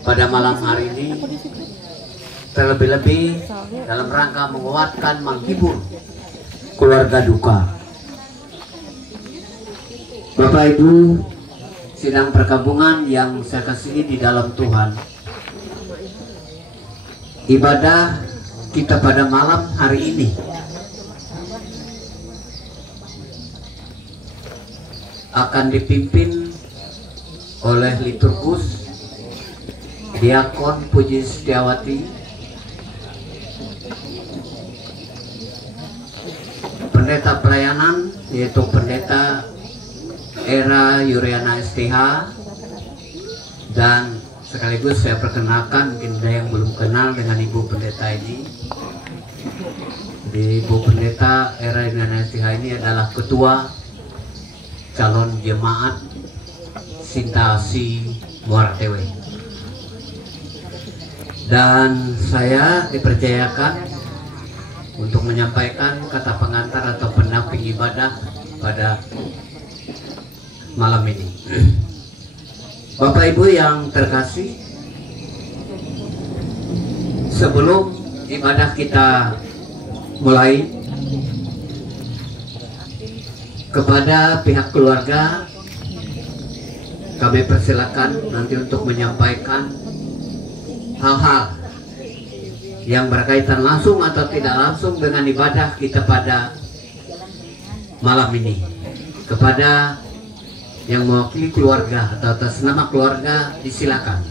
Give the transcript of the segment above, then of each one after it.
pada malam hari ini, terlebih-lebih dalam rangka menguatkan, menghibur keluarga duka. Bapak Ibu sidang perkabungan yang saya kasihi di dalam Tuhan, ibadah kita pada malam hari ini akan dipimpin oleh liturgus Diakon Puji Setiawati, pendeta pelayanan yaitu pendeta Era Yuriana STH, dan sekaligus saya perkenalkan mungkin ada yang belum kenal dengan Ibu Pendeta ini. Ibu Pendeta Era Yuriana STH ini adalah ketua calon jemaat Sintasi Muara Tewe, dan saya dipercayakan untuk menyampaikan kata pengantar atau pendamping ibadah pada malam ini. Bapak Ibu yang terkasih, sebelum ibadah kita mulai, kepada pihak keluarga kami persilakan nanti untuk menyampaikan hal-hal yang berkaitan langsung atau tidak langsung dengan ibadah kita pada malam ini. Kepada yang mewakili keluarga atau atas nama keluarga, disilakan.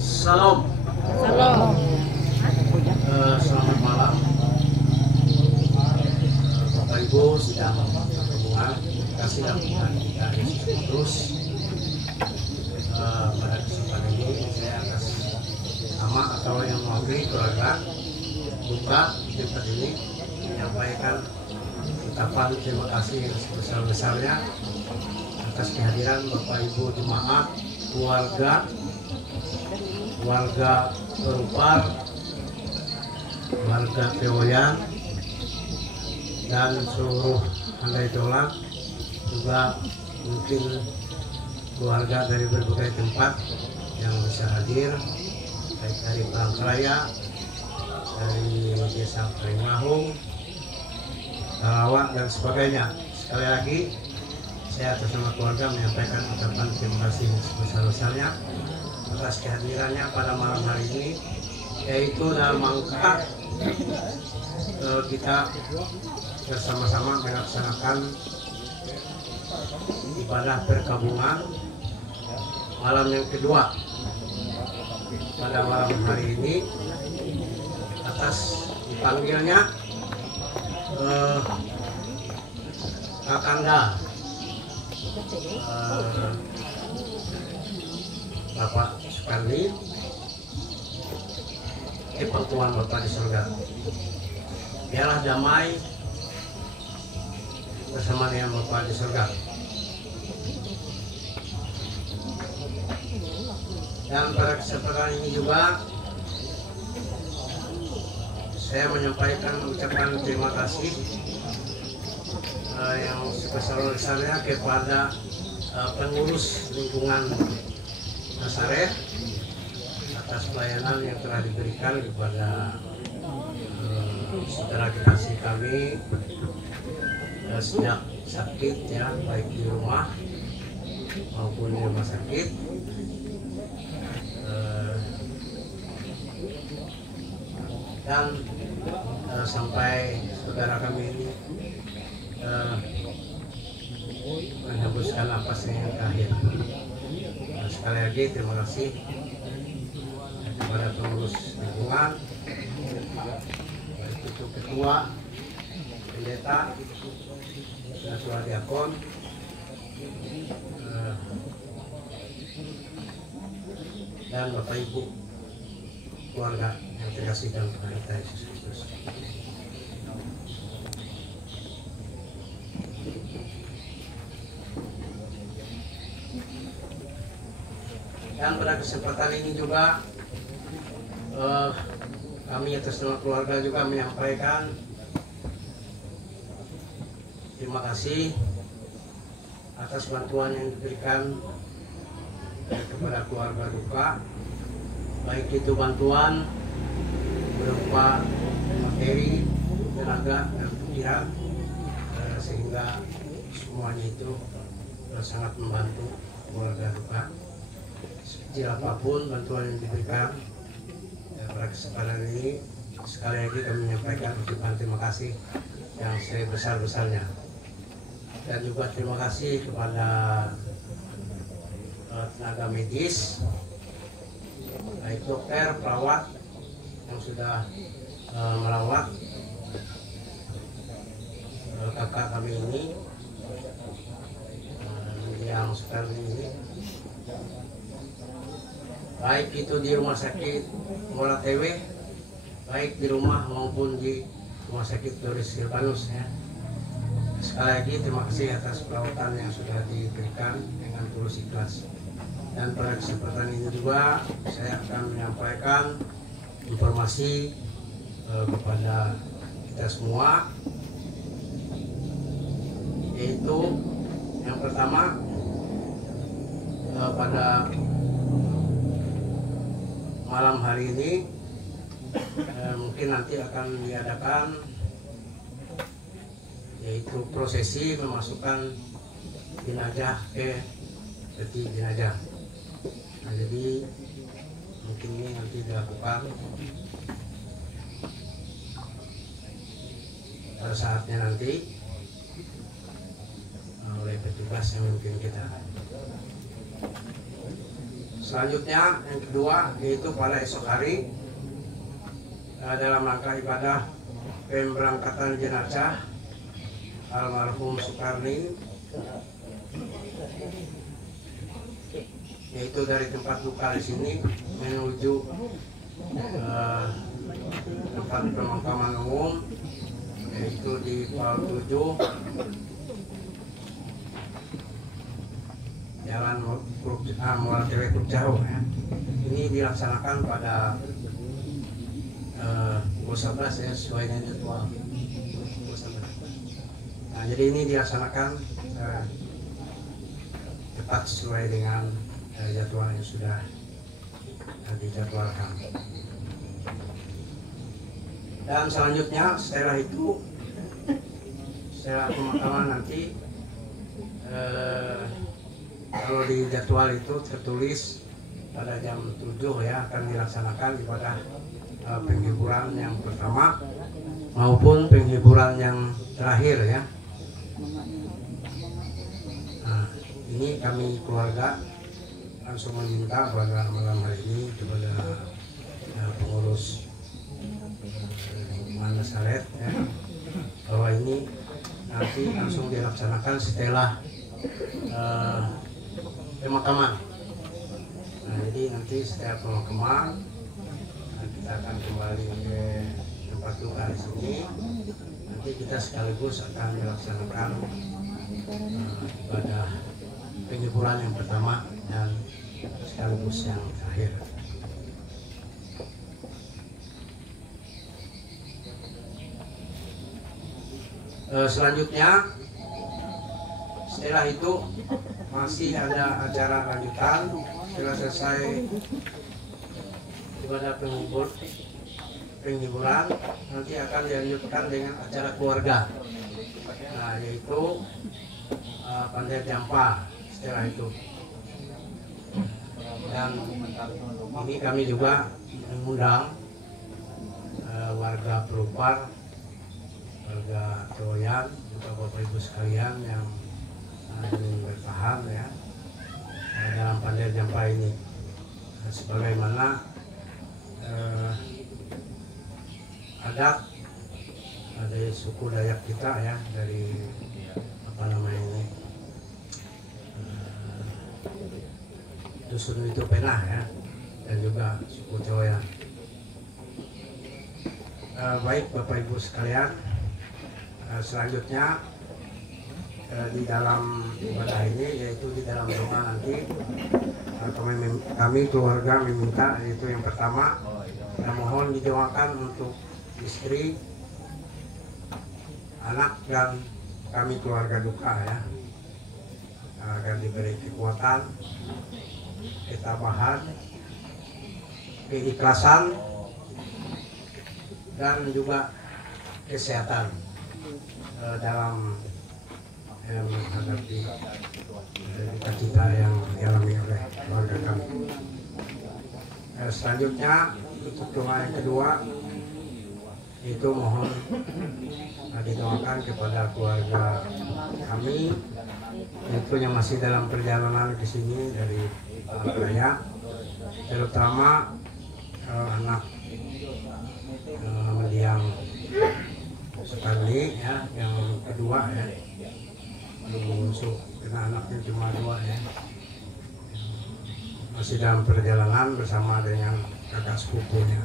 Salam. Salam. Selamat malam, Bapak Ibu sidang perkabungan, kasih dan terus pada kesempatan ini saya atas nama atau yang mewakili keluarga duka di tempat ini menyampaikan ucapan terima kasih yang sebesar-besarnya atas kehadiran Bapak Ibu jemaat, warga Perupar, warga Teoyan, dan seluruh handai tolak, juga mungkin keluarga dari berbagai tempat yang bisa hadir, baik dari Palangkaraya, dari Desa Pringahung, Sarawak, dan sebagainya. Sekali lagi saya atas nama keluarga menyampaikan ucapan terima kasih sebesar-besarnya atas kehadirannya pada malam hari ini, yaitu dalam rangka kita bersama-sama melaksanakan ibadah perkabungan malam yang kedua pada malam hari ini, atas dipanggilnya Kakanda Bapak Sukarni, Pangkuan Bapak di surga. Biarlah damai bersama dengan Bapak di surga. Dan pada kesempatan ini juga saya menyampaikan ucapan terima kasih yang sebesar-besarnya kepada pengurus lingkungan Nasaret atas pelayanan yang telah diberikan kepada saudara kekasih kami sejak sakit, ya, baik di rumah maupun di rumah sakit. Dan sampai saudara kami ini menghembuskan napasnya yang terakhir. Sekali lagi terima kasih kepada pengurus lingkungan, baik itu ketua, pendeta, dan suara diakon, dan Bapak Ibu keluarga yang terkasih dalam Tuhan kita Yesus Kristus. Dan pada kesempatan ini juga kami atas nama keluarga juga menyampaikan terima kasih atas bantuan yang diberikan kepada keluarga duka, baik itu bantuan berupa materi, tenaga, dan pikiran, sehingga semuanya itu sangat membantu keluarga duka. Sekecil apapun bantuan yang diberikan pada kesempatan ini, sekali lagi kami menyampaikan ucapan terima kasih yang sebesar-besarnya. Dan juga terima kasih kepada tenaga medis, baik dokter, perawat yang sudah merawat kakak kami ini yang sekarang ini, baik itu di rumah sakit Muara Tewe, baik di rumah maupun di rumah sakit Doris Silvanus ya. Sekali lagi terima kasih atas perawatan yang sudah diberikan dengan tulus ikhlas. Dan pada kesempatan ini juga saya akan menyampaikan informasi kepada kita semua, yaitu yang pertama pada malam hari ini mungkin nanti akan diadakan yaitu prosesi memasukkan jenazah ke peti jenazah. Nah, jadi mungkin ini nanti dilakukan pada saatnya nanti oleh petugas yang memimpin kita. Selanjutnya yang kedua yaitu pada esok hari dalam rangka ibadah pemberangkatan jenazah almarhum Sukarni, yaitu dari tempat duka di sini menuju tempat pemakaman umum, yaitu di Pal 7 Jalan Muara Tewe Kurjauh ya. Ini dilaksanakan pada pukul 11 ya, sesuai dengan jadwal. Nah, jadi ini dilaksanakan tepat sesuai dengan jadwal yang sudah dijadwalkan. Dan selanjutnya setelah itu, setelah pemakaman nanti kalau di jadwal itu tertulis pada jam 7 ya akan dilaksanakan ibadah penghiburan yang pertama maupun penghiburan yang terakhir ya. Nah, ini kami keluarga langsung meminta pada malam hari ini kepada pengurus Nazaret ya, bahwa ini nanti langsung dilaksanakan setelah pemakaman. Nah, jadi nanti setelah pemakaman kita akan kembali ke tempat duka di sini. Nanti kita sekaligus akan melaksanakan ibadah penghiburan yang pertama dan sekaligus yang terakhir. Selanjutnya setelah itu masih ada acara lanjutan. Setelah selesai ibadah penghiburan nanti akan dilanjutkan dengan acara keluarga, nah yaitu Pandai Jampa setelah itu. Dan ini kami juga mengundang warga Perupar, warga Troyan, juga Bapak Ibu sekalian yang ingin bertahan ya dalam Pandai Jampa ini, sebagaimana adat dari suku Dayak kita ya, dari apa namanya ini dusun itu Penah ya, dan juga suku Coya. Baik Bapak Ibu sekalian, selanjutnya di dalam ibadah ini, yaitu di dalam doa nanti kami keluarga meminta, yaitu yang pertama mohon didoakan untuk istri, anak, dan kami keluarga duka ya, agar diberi kekuatan, ketabahan, keikhlasan, dan juga kesehatan dalam menghadapi cita-cita yang dialami oleh keluarga kami. Selanjutnya untuk doa yang kedua, itu mohon didoakan kepada keluarga kami, itu yang masih dalam perjalanan ke sini dari Palangkaraya, terutama anak mendiang sekali ya, yang kedua ya, bungsu, karena anaknya cuma 2 ya, masih dalam perjalanan bersama dengan kakak sepupunya,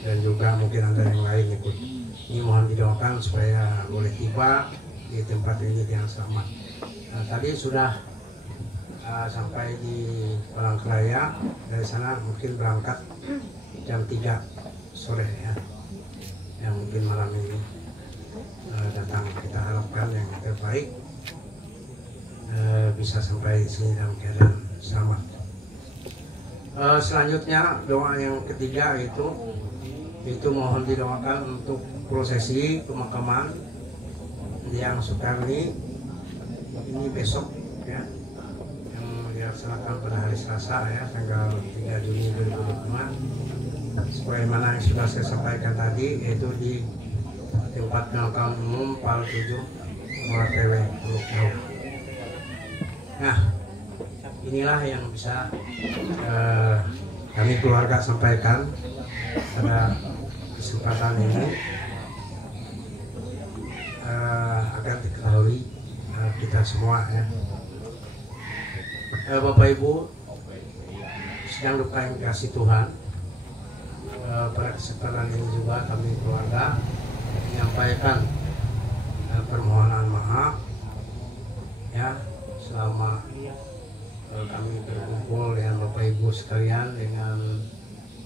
dan juga mungkin ada yang lain ikut. Ini mohon didoakan supaya boleh tiba di tempat ini dengan selamat. Tadi sudah sampai di Palangkaraya, dari sana mungkin berangkat jam 3 sore ya, yang mungkin malam ini datang. Kita harapkan yang terbaik, bisa sampai di sini dalam keadaan selamat. Selanjutnya doa yang ketiga itu mohon didoakan untuk prosesi pemakaman yang Soekarni ini besok ya, yang dilaksanakan pada hari Selasa ya, tanggal 3 Juni 2025. Sebagaimana yang sudah saya sampaikan tadi, yaitu di tempat pemakaman umum PAL 7 Muara Teluk Jauh. Nah, inilah yang bisa kami keluarga sampaikan pada kesempatan ini, agar diketahui kita semua ya. Bapak Ibu sedang duka yang dikasih Tuhan, pada kesempatan ini juga kami keluarga menyampaikan permohonan maaf ya, selama kami berkumpul dengan Bapak Ibu sekalian, dengan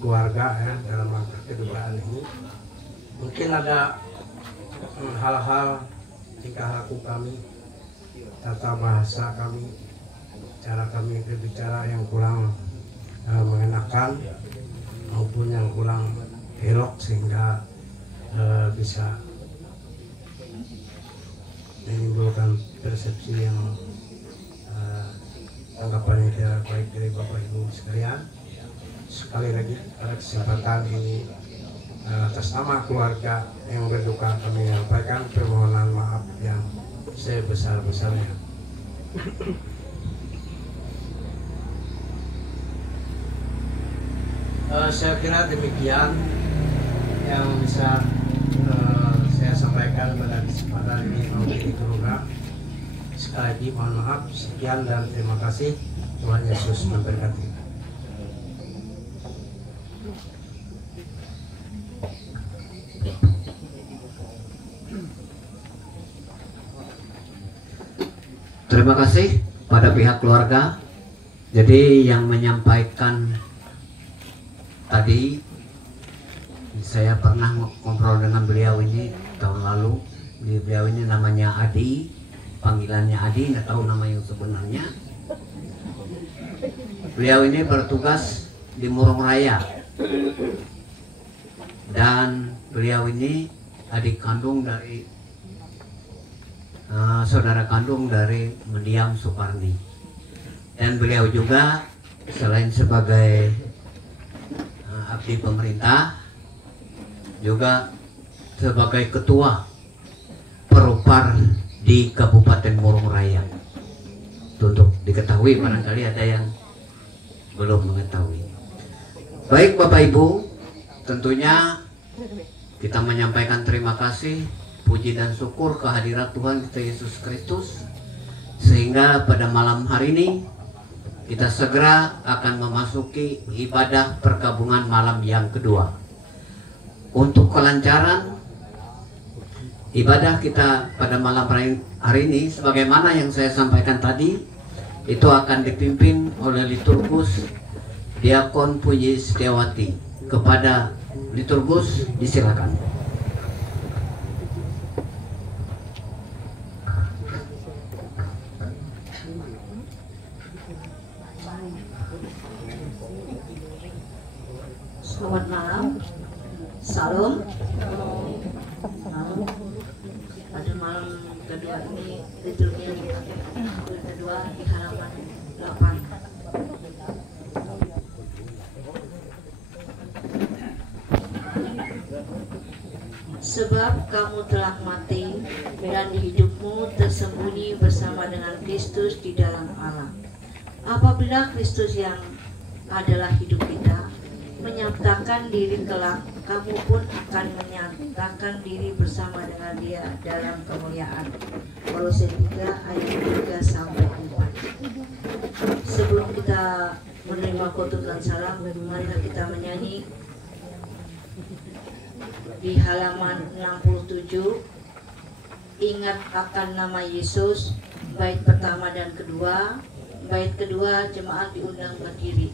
keluarga ya, dalam rangka kedukaan ini. Mungkin ada hal-hal tingkah laku kami, tata bahasa kami, cara kami berbicara yang kurang mengenakan maupun yang kurang elok, sehingga bisa menimbulkan persepsi yang anggapan yang tidak baik dari Bapak Ibu sekalian. Sekali lagi pada kesempatan ini, atas nama keluarga yang berduka, kami menyampaikan permohonan maaf yang sebesar-besarnya. Saya kira demikian yang bisa saya sampaikan pada kesempatan ini. Sekali lagi mohon maaf, sekian dan terima kasih. Tuhan Yesus memberkati. Terima kasih pada pihak keluarga. Jadi yang menyampaikan tadi, saya pernah ngobrol dengan beliau ini tahun lalu. Beliau ini namanya Adi, panggilannya Adi, nggak tahu nama yang sebenarnya. Beliau ini bertugas di Murung Raya, dan beliau ini adik kandung dari saudara kandung dari mendiang Soekarni. Dan beliau juga selain sebagai abdi pemerintah, juga sebagai ketua Perupar di Kabupaten Murung Raya. Untuk diketahui, barangkali ada yang belum mengetahui. Baik Bapak Ibu, tentunya kita menyampaikan terima kasih, puji dan syukur kehadirat Tuhan kita Yesus Kristus, sehingga pada malam hari ini kita segera akan memasuki ibadah perkabungan malam yang kedua. Untuk kelancaran ibadah kita pada malam hari ini, sebagaimana yang saya sampaikan tadi, itu akan dipimpin oleh liturgus Diakon Puji Setiawati. Kepada liturgus disilakan. Selamat malam, salam. Pada malam kedua ini liturginya dipakai kedua di halaman 8. Sebab kamu telah mati dan hidupmu tersembunyi bersama dengan Kristus di dalam Allah. Apabila Kristus yang adalah hidup kita menyatakan diri kelak, kamu pun akan menyatakan diri bersama dengan Dia dalam kemuliaan. Kolose 3 ayat 3 sampai 4. Sebelum kita menerima khotbah dan salam, marilah kita menyanyi di halaman 67, ingat akan nama Yesus, bait pertama dan kedua. Bait kedua jemaat diundang berdiri.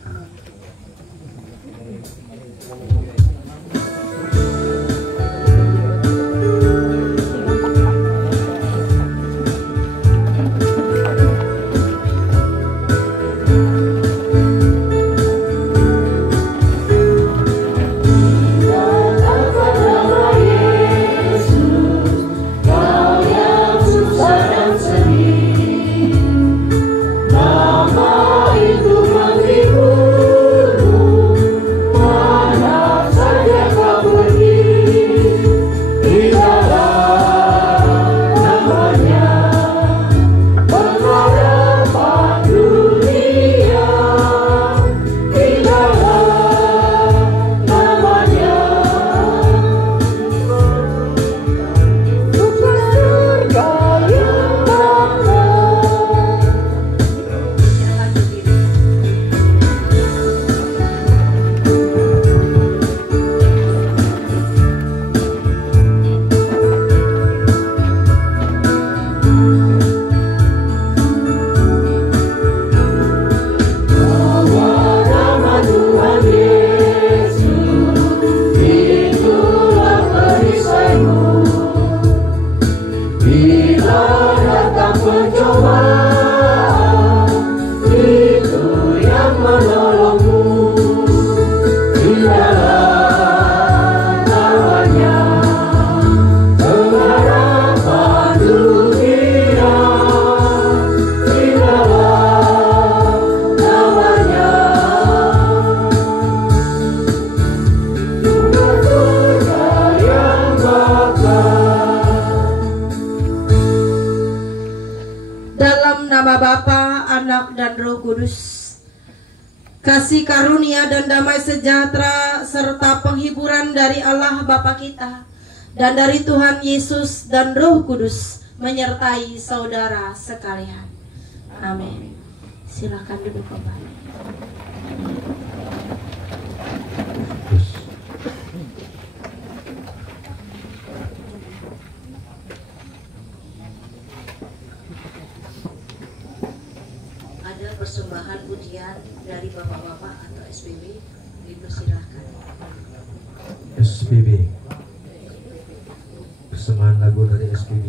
Kasih karunia dan damai sejahtera serta penghiburan dari Allah Bapa kita dan dari Tuhan Yesus dan Roh Kudus menyertai saudara sekalian. Amin. Silakan duduk kembali. Ada persembahan pujian dari bapak-bapak atau SPB, dipersilahkan. SPB, persembahan lagu dari SPB.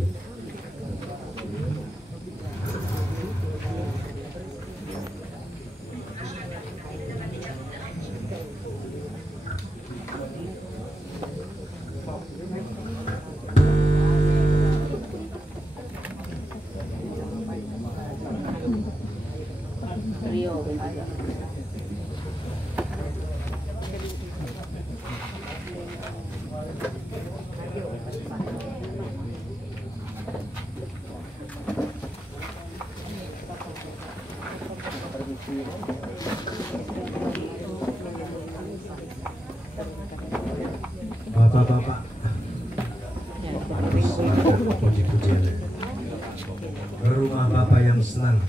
Bapak-bapak, puji-pujian ke rumah Bapak yang senang,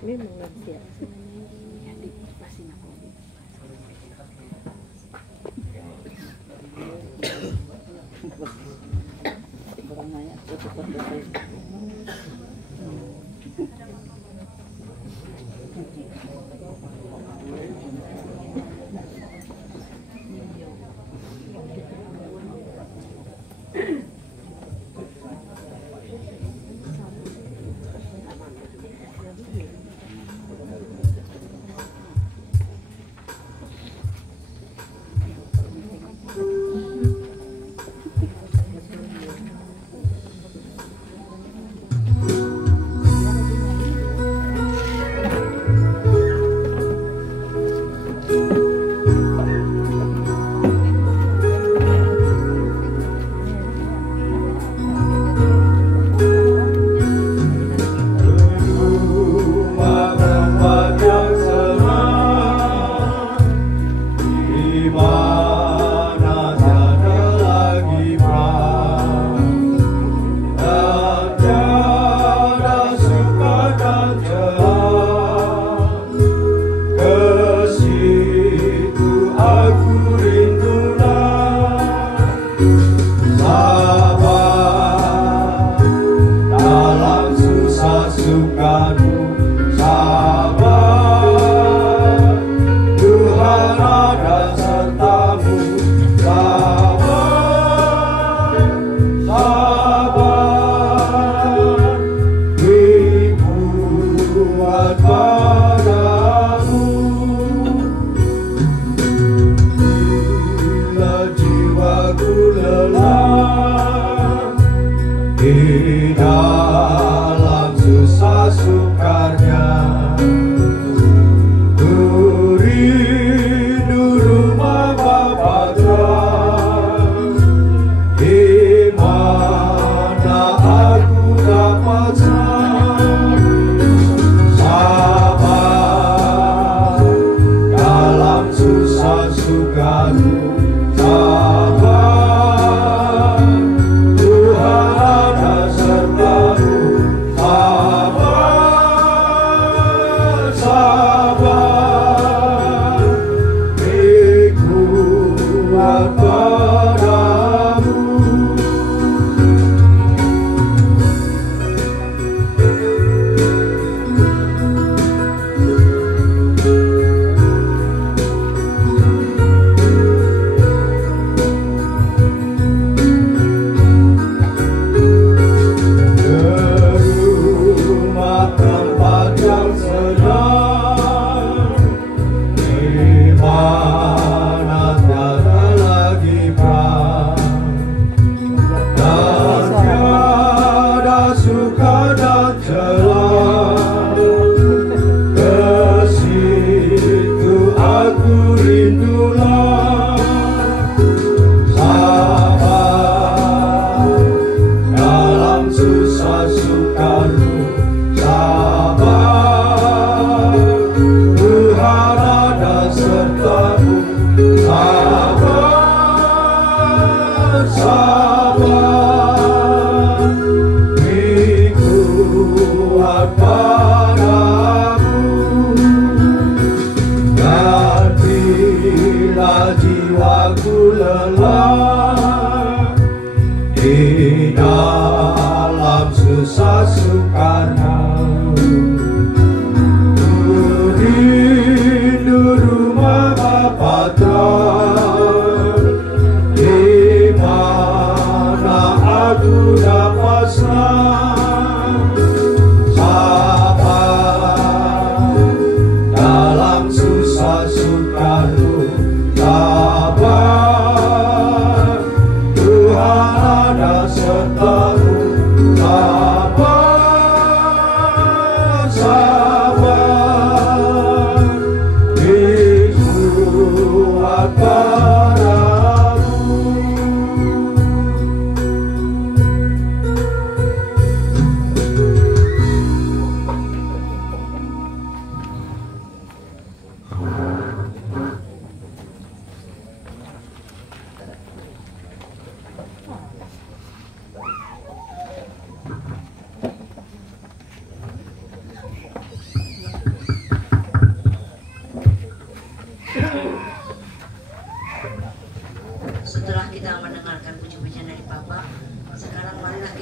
Ini mengerti ya. Masih orang nanya cepat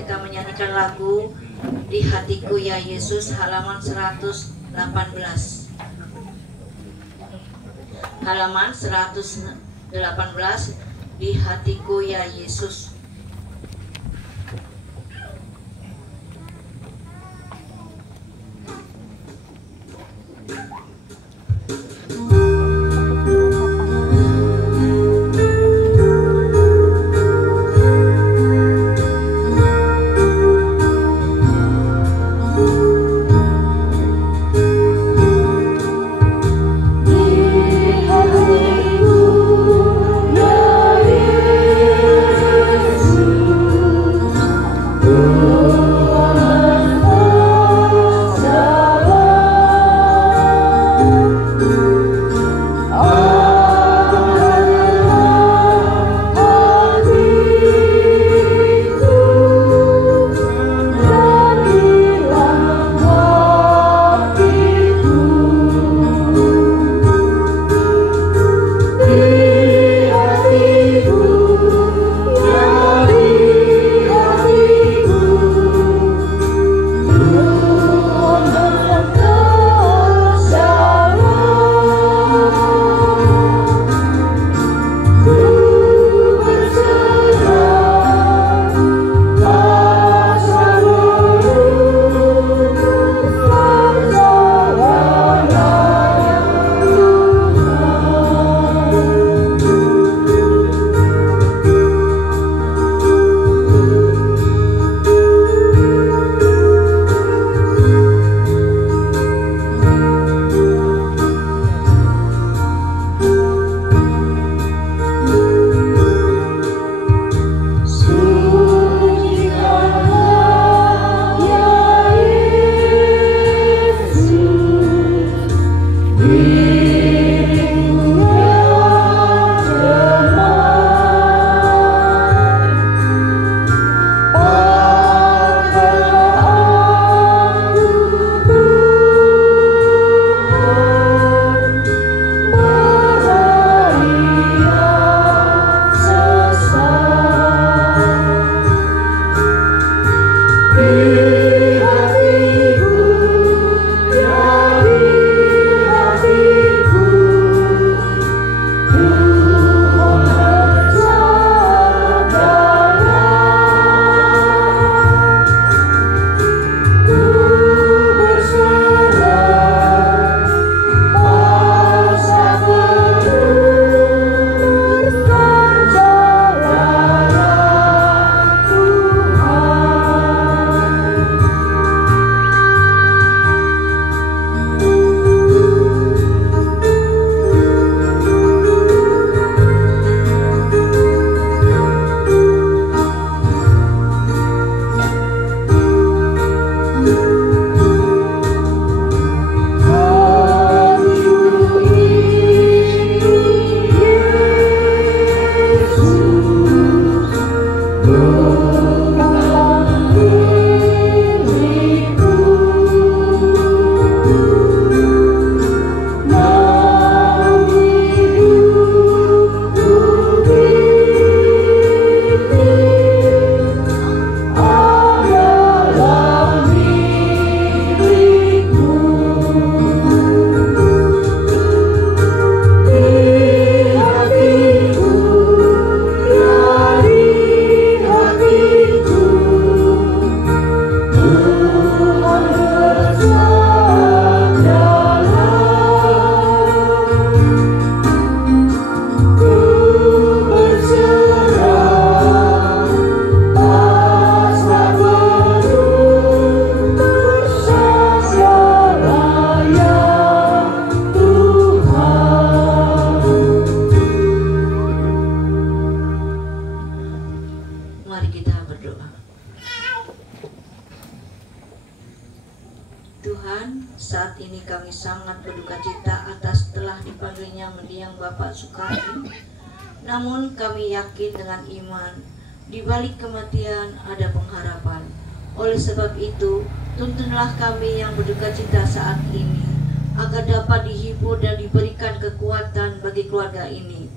kita menyanyikan lagu Di Hatiku Ya Yesus halaman 118. Halaman 118, Di Hatiku Ya Yesus. Saat ini kami sangat berduka cita atas telah dipanggilnya mendiang Bapak Sukardi. Namun kami yakin dengan iman, di balik kematian ada pengharapan. Oleh sebab itu, tuntunlah kami yang berduka cita saat ini, agar dapat dihibur dan diberikan kekuatan bagi keluarga ini,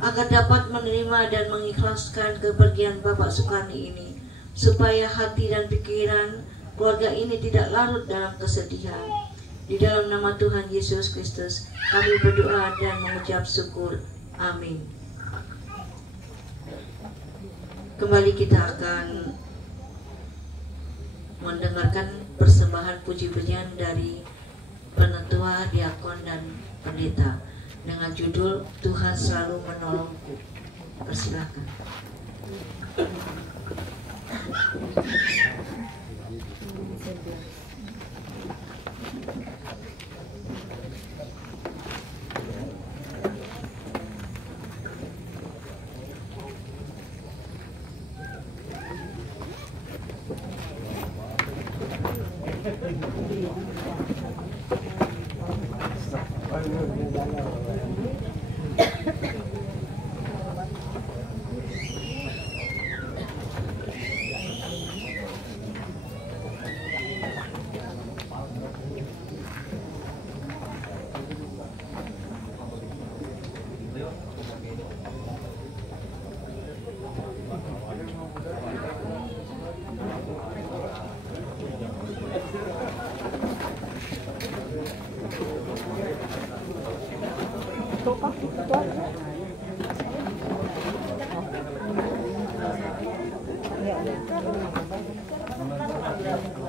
agar dapat menerima dan mengikhlaskan kepergian Bapak Sukardi ini, supaya hati dan pikiran keluarga ini tidak larut dalam kesedihan. Di dalam nama Tuhan Yesus Kristus kami berdoa dan mengucap syukur. Amin. Kembali kita akan mendengarkan persembahan puji-pujian dari penetua, diakon, dan pendeta dengan judul Tuhan Selalu Menolongku. Persilakan.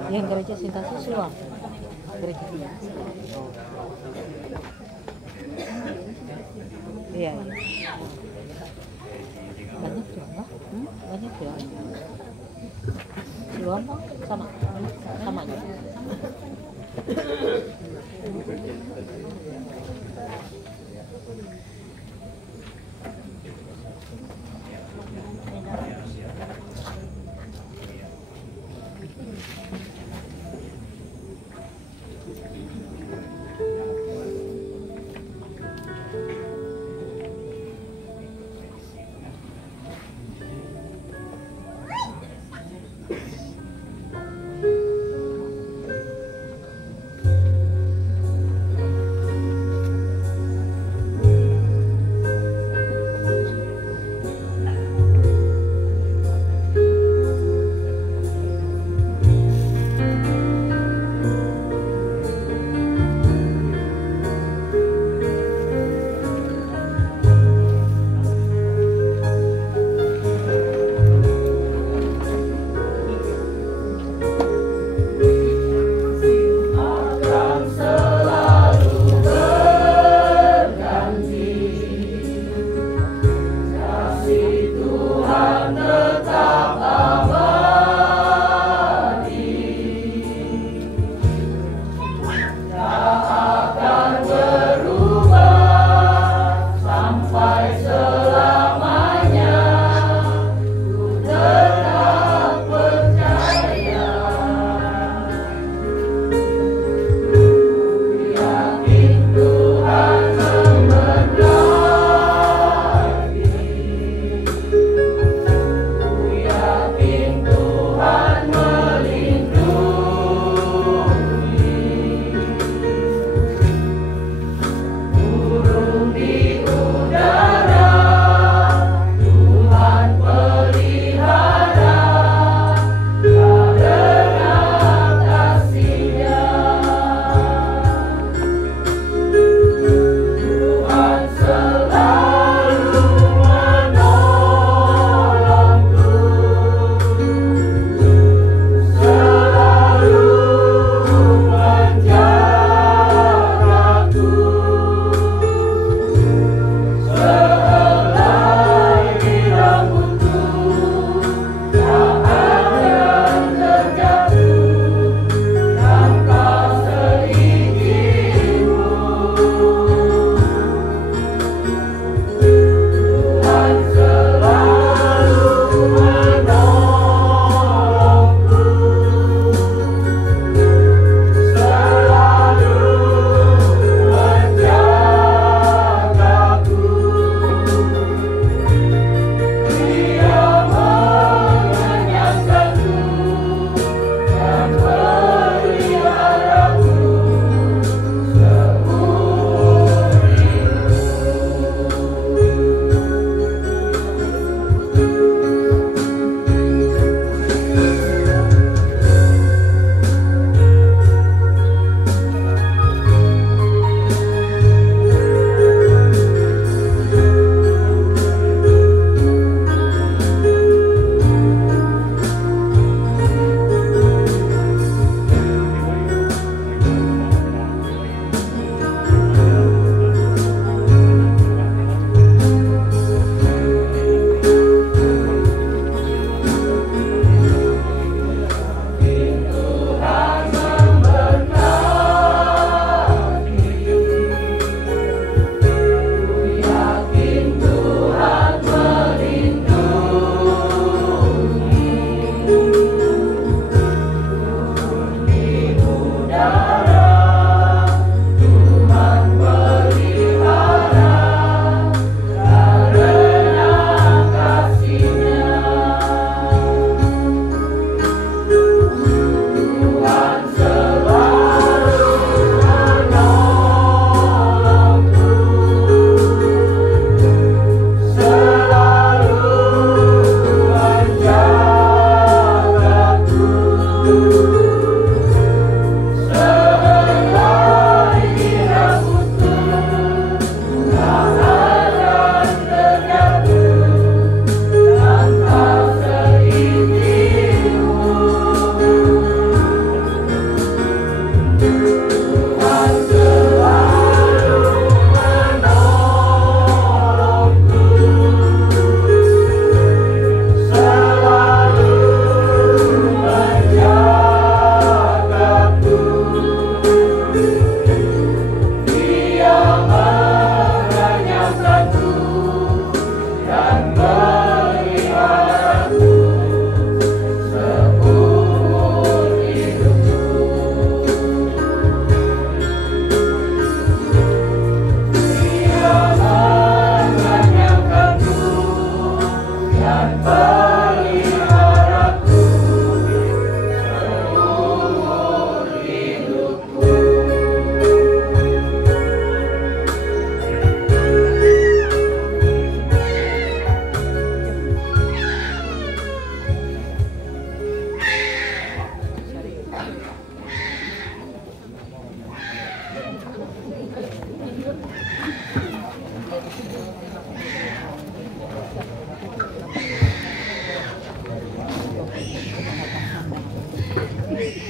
Yang gereja Sinta Susua, gereja biasa. Iya. Banyak jual lah, banyak jual. Jual mah sama aja.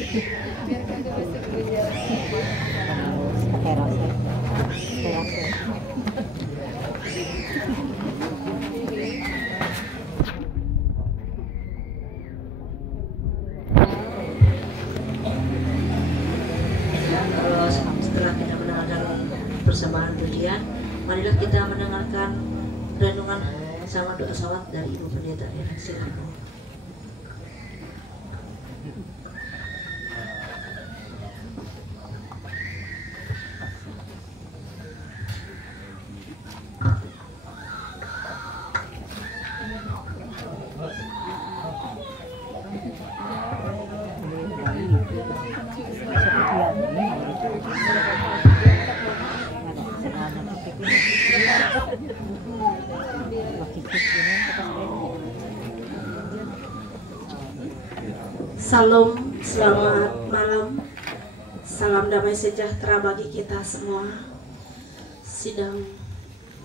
Pakai rasa. Terus setelah kita mendengarkan persembahan pujian, marilah kita mendengarkan renungan sama doa salawat dari Ibu Pendeta Ira. Silakan. Salam, selamat malam. Salam damai sejahtera bagi kita semua. Sidang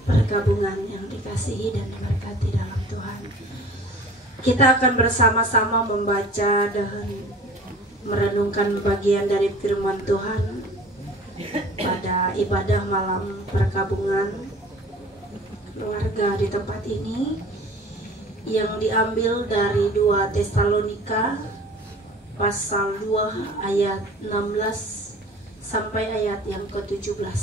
pergabungan yang dikasihi dan diberkati dalam Tuhan. Kita akan bersama-sama membaca dan merenungkan bagian dari firman Tuhan pada ibadah malam pergabungan keluarga di tempat ini, yang diambil dari 2 Tesalonika pasal 2 ayat 16 sampai ayat yang ke-17.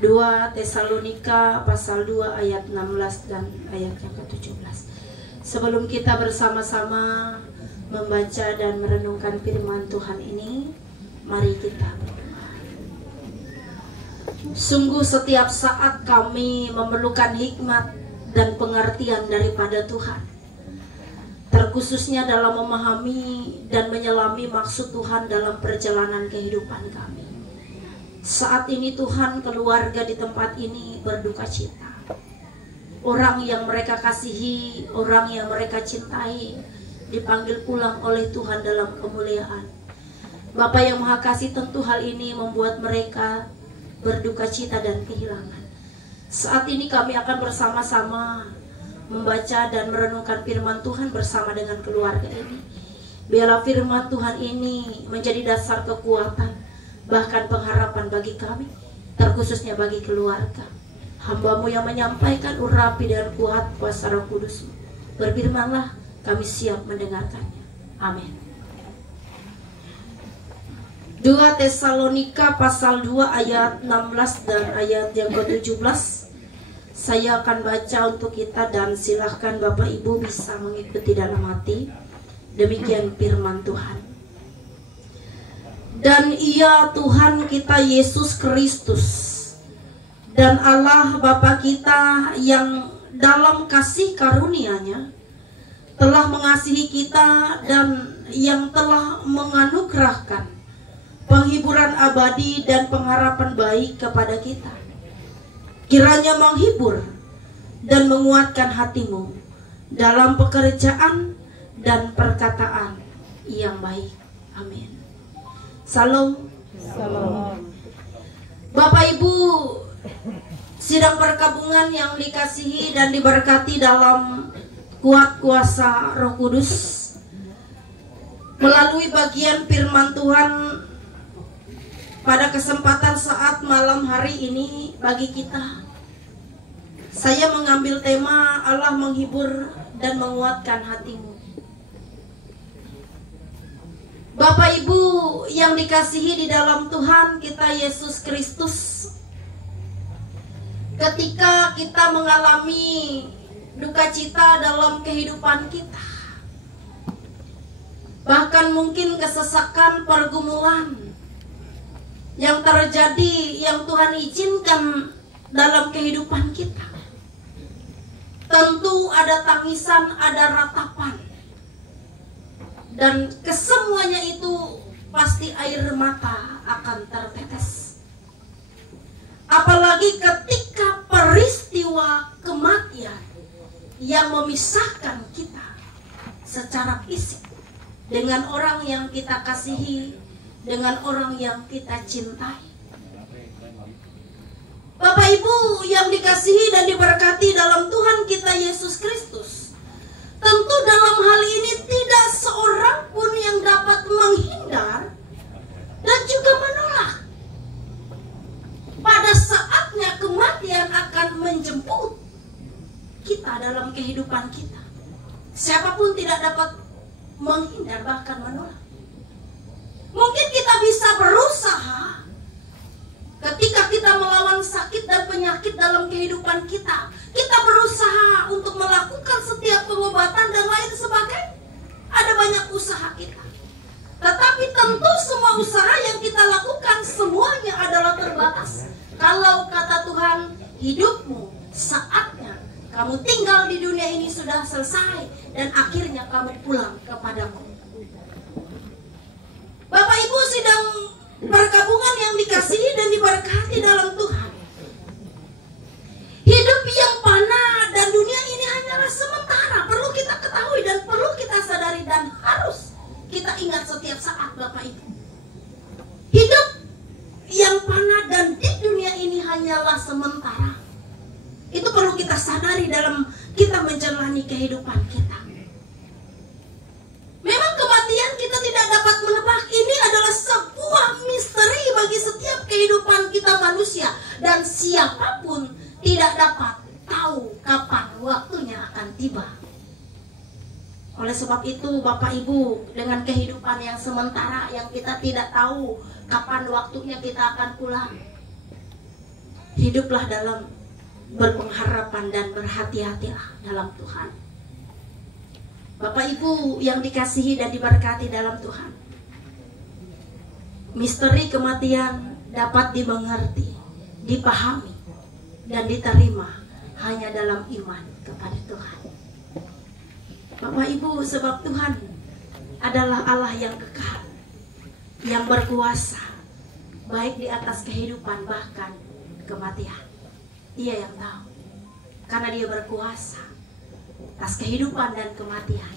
2 Tesalonika pasal 2 ayat 16 dan ayat yang ke-17. Sebelum kita bersama-sama membaca dan merenungkan firman Tuhan ini, mari kita berdoa. Sungguh setiap saat kami memerlukan hikmat dan pengertian daripada Tuhan, terkhususnya dalam memahami dan menyelami maksud Tuhan dalam perjalanan kehidupan kami. Saat ini Tuhan, keluarga di tempat ini berduka cita. Orang yang mereka kasihi, orang yang mereka cintai, dipanggil pulang oleh Tuhan dalam kemuliaan. Bapa yang Maha Kasih, tentu hal ini membuat mereka berduka cita dan kehilangan. Saat ini kami akan bersama-sama membaca dan merenungkan firman Tuhan bersama dengan keluarga ini. Biarlah firman Tuhan ini menjadi dasar kekuatan, bahkan pengharapan bagi kami, terkhususnya bagi keluarga. Hamba-Mu yang menyampaikan, urapi dengan kuat kuasa Roh Kudus. Berfirmanlah, kami siap mendengarkannya. Amin. 2 Tesalonika pasal 2 ayat 16 dan ayat yang ke-17. Saya akan baca untuk kita dan silahkan Bapak Ibu bisa mengikuti dalam hati. Demikian firman Tuhan. Dan Ia Tuhan kita Yesus Kristus dan Allah Bapa kita yang dalam kasih karunia-Nya telah mengasihi kita dan yang telah menganugerahkan penghiburan abadi dan pengharapan baik kepada kita. Kiranya menghibur dan menguatkan hatimu dalam pekerjaan dan perkataan yang baik. Amin. Salam. Salam. Bapak Ibu, sidang pergabungan yang dikasihi dan diberkati dalam kuat kuasa Roh Kudus, melalui bagian firman Tuhan pada kesempatan saat malam hari ini bagi kita, saya mengambil tema Allah menghibur dan menguatkan hatimu. Bapak Ibu yang dikasihi di dalam Tuhan kita Yesus Kristus, ketika kita mengalami duka cita dalam kehidupan kita, bahkan mungkin kesesakan, pergumulan yang terjadi, yang Tuhan izinkan dalam kehidupan kita, tentu ada tangisan, ada ratapan, dan kesemuanya itu pasti air mata akan tertetes. Apalagi ketika peristiwa kematian yang memisahkan kita secara fisik dengan orang yang kita kasihi, dengan orang yang kita cintai. Bapak Ibu yang dikasihi dan diberkati dalam Tuhan kita Yesus Kristus, tentu dalam hal ini tidak seorang pun yang dapat menghindar siapapun tidak dapat menghindar, bahkan menolak. Mungkin kita bisa berusaha ketika kita melawan sakit dan penyakit dalam kehidupan kita. Kita berusaha untuk melakukan setiap pengobatan dan lain sebagainya. Ada banyak usaha kita. Tetapi tentu semua usaha yang kita lakukan semuanya adalah terbatas. Kalau kata Tuhan, hidupmu saatnya kamu tinggal di dunia ini sudah selesai dan akhirnya kamu pulang kepadamu. Bapak Ibu sidang perkabungan yang dikasihi dan diberkati dalam Tuhan. Hidup yang fana dan dunia ini hanyalah sementara. Perlu kita ketahui dan perlu kita sadari dan harus kita ingat setiap saat, Bapak Ibu. Hidup yang fana dan di dunia ini hanyalah sementara. Itu perlu kita sadari dalam kita menjalani kehidupan kita. Memang kematian kita tidak dapat menebak. Ini adalah sebuah misteri bagi setiap kehidupan kita manusia. Dan siapapun tidak dapat tahu kapan waktunya akan tiba. Oleh sebab itu Bapak Ibu, dengan kehidupan yang sementara yang kita tidak tahu kapan waktunya kita akan pulang, hiduplah dalam berpengharapan dan berhati-hatilah dalam Tuhan. Bapak Ibu yang dikasihi dan diberkati dalam Tuhan, misteri kematian dapat dimengerti, dipahami, dan diterima hanya dalam iman kepada Tuhan. Bapak Ibu, sebab Tuhan adalah Allah yang kekal, yang berkuasa, baik di atas kehidupan bahkan kematian. Dia yang tahu, karena dia berkuasa atas kehidupan dan kematian.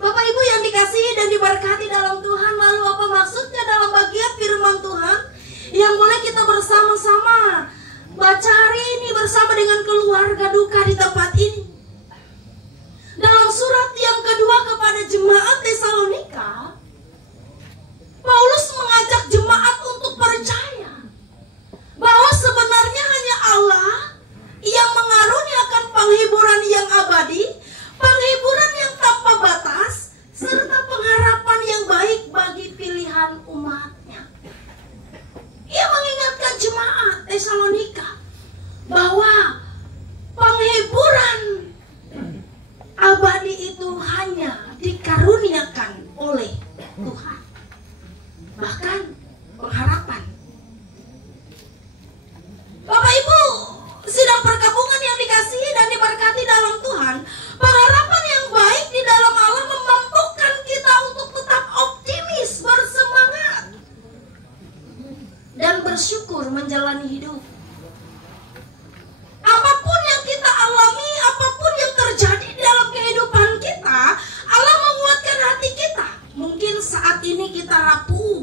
Bapak Ibu yang dikasihi dan diberkati dalam Tuhan, lalu apa maksudnya dalam bagian firman Tuhan yang boleh kita bersama-sama baca hari ini bersama dengan keluarga duka di tempat ini? Dalam surat yang kedua kepada jemaat Tesalonika, Paulus mengajak jemaat untuk percaya bahwa sebenarnya hanya Allah yang mengaruniakan penghiburan yang abadi, penghiburan yang tanpa batas, serta pengharapan yang baik bagi pilihan umatnya. Ia mengingatkan jemaat Tesalonika bahwa penghiburan abadi itu hanya dikaruniakan oleh Tuhan. Bahkan pengharapan. Bapak Ibu sidang perkabungan yang dikasihi dan diberkati dalam Tuhan, pengharapan yang baik di dalam Allah memampukan kita untuk tetap optimis, bersemangat, dan bersyukur menjalani hidup. Apapun yang kita alami, apapun yang terjadi di dalam kehidupan kita, Allah menguatkan hati kita. Mungkin saat ini kita rapuh,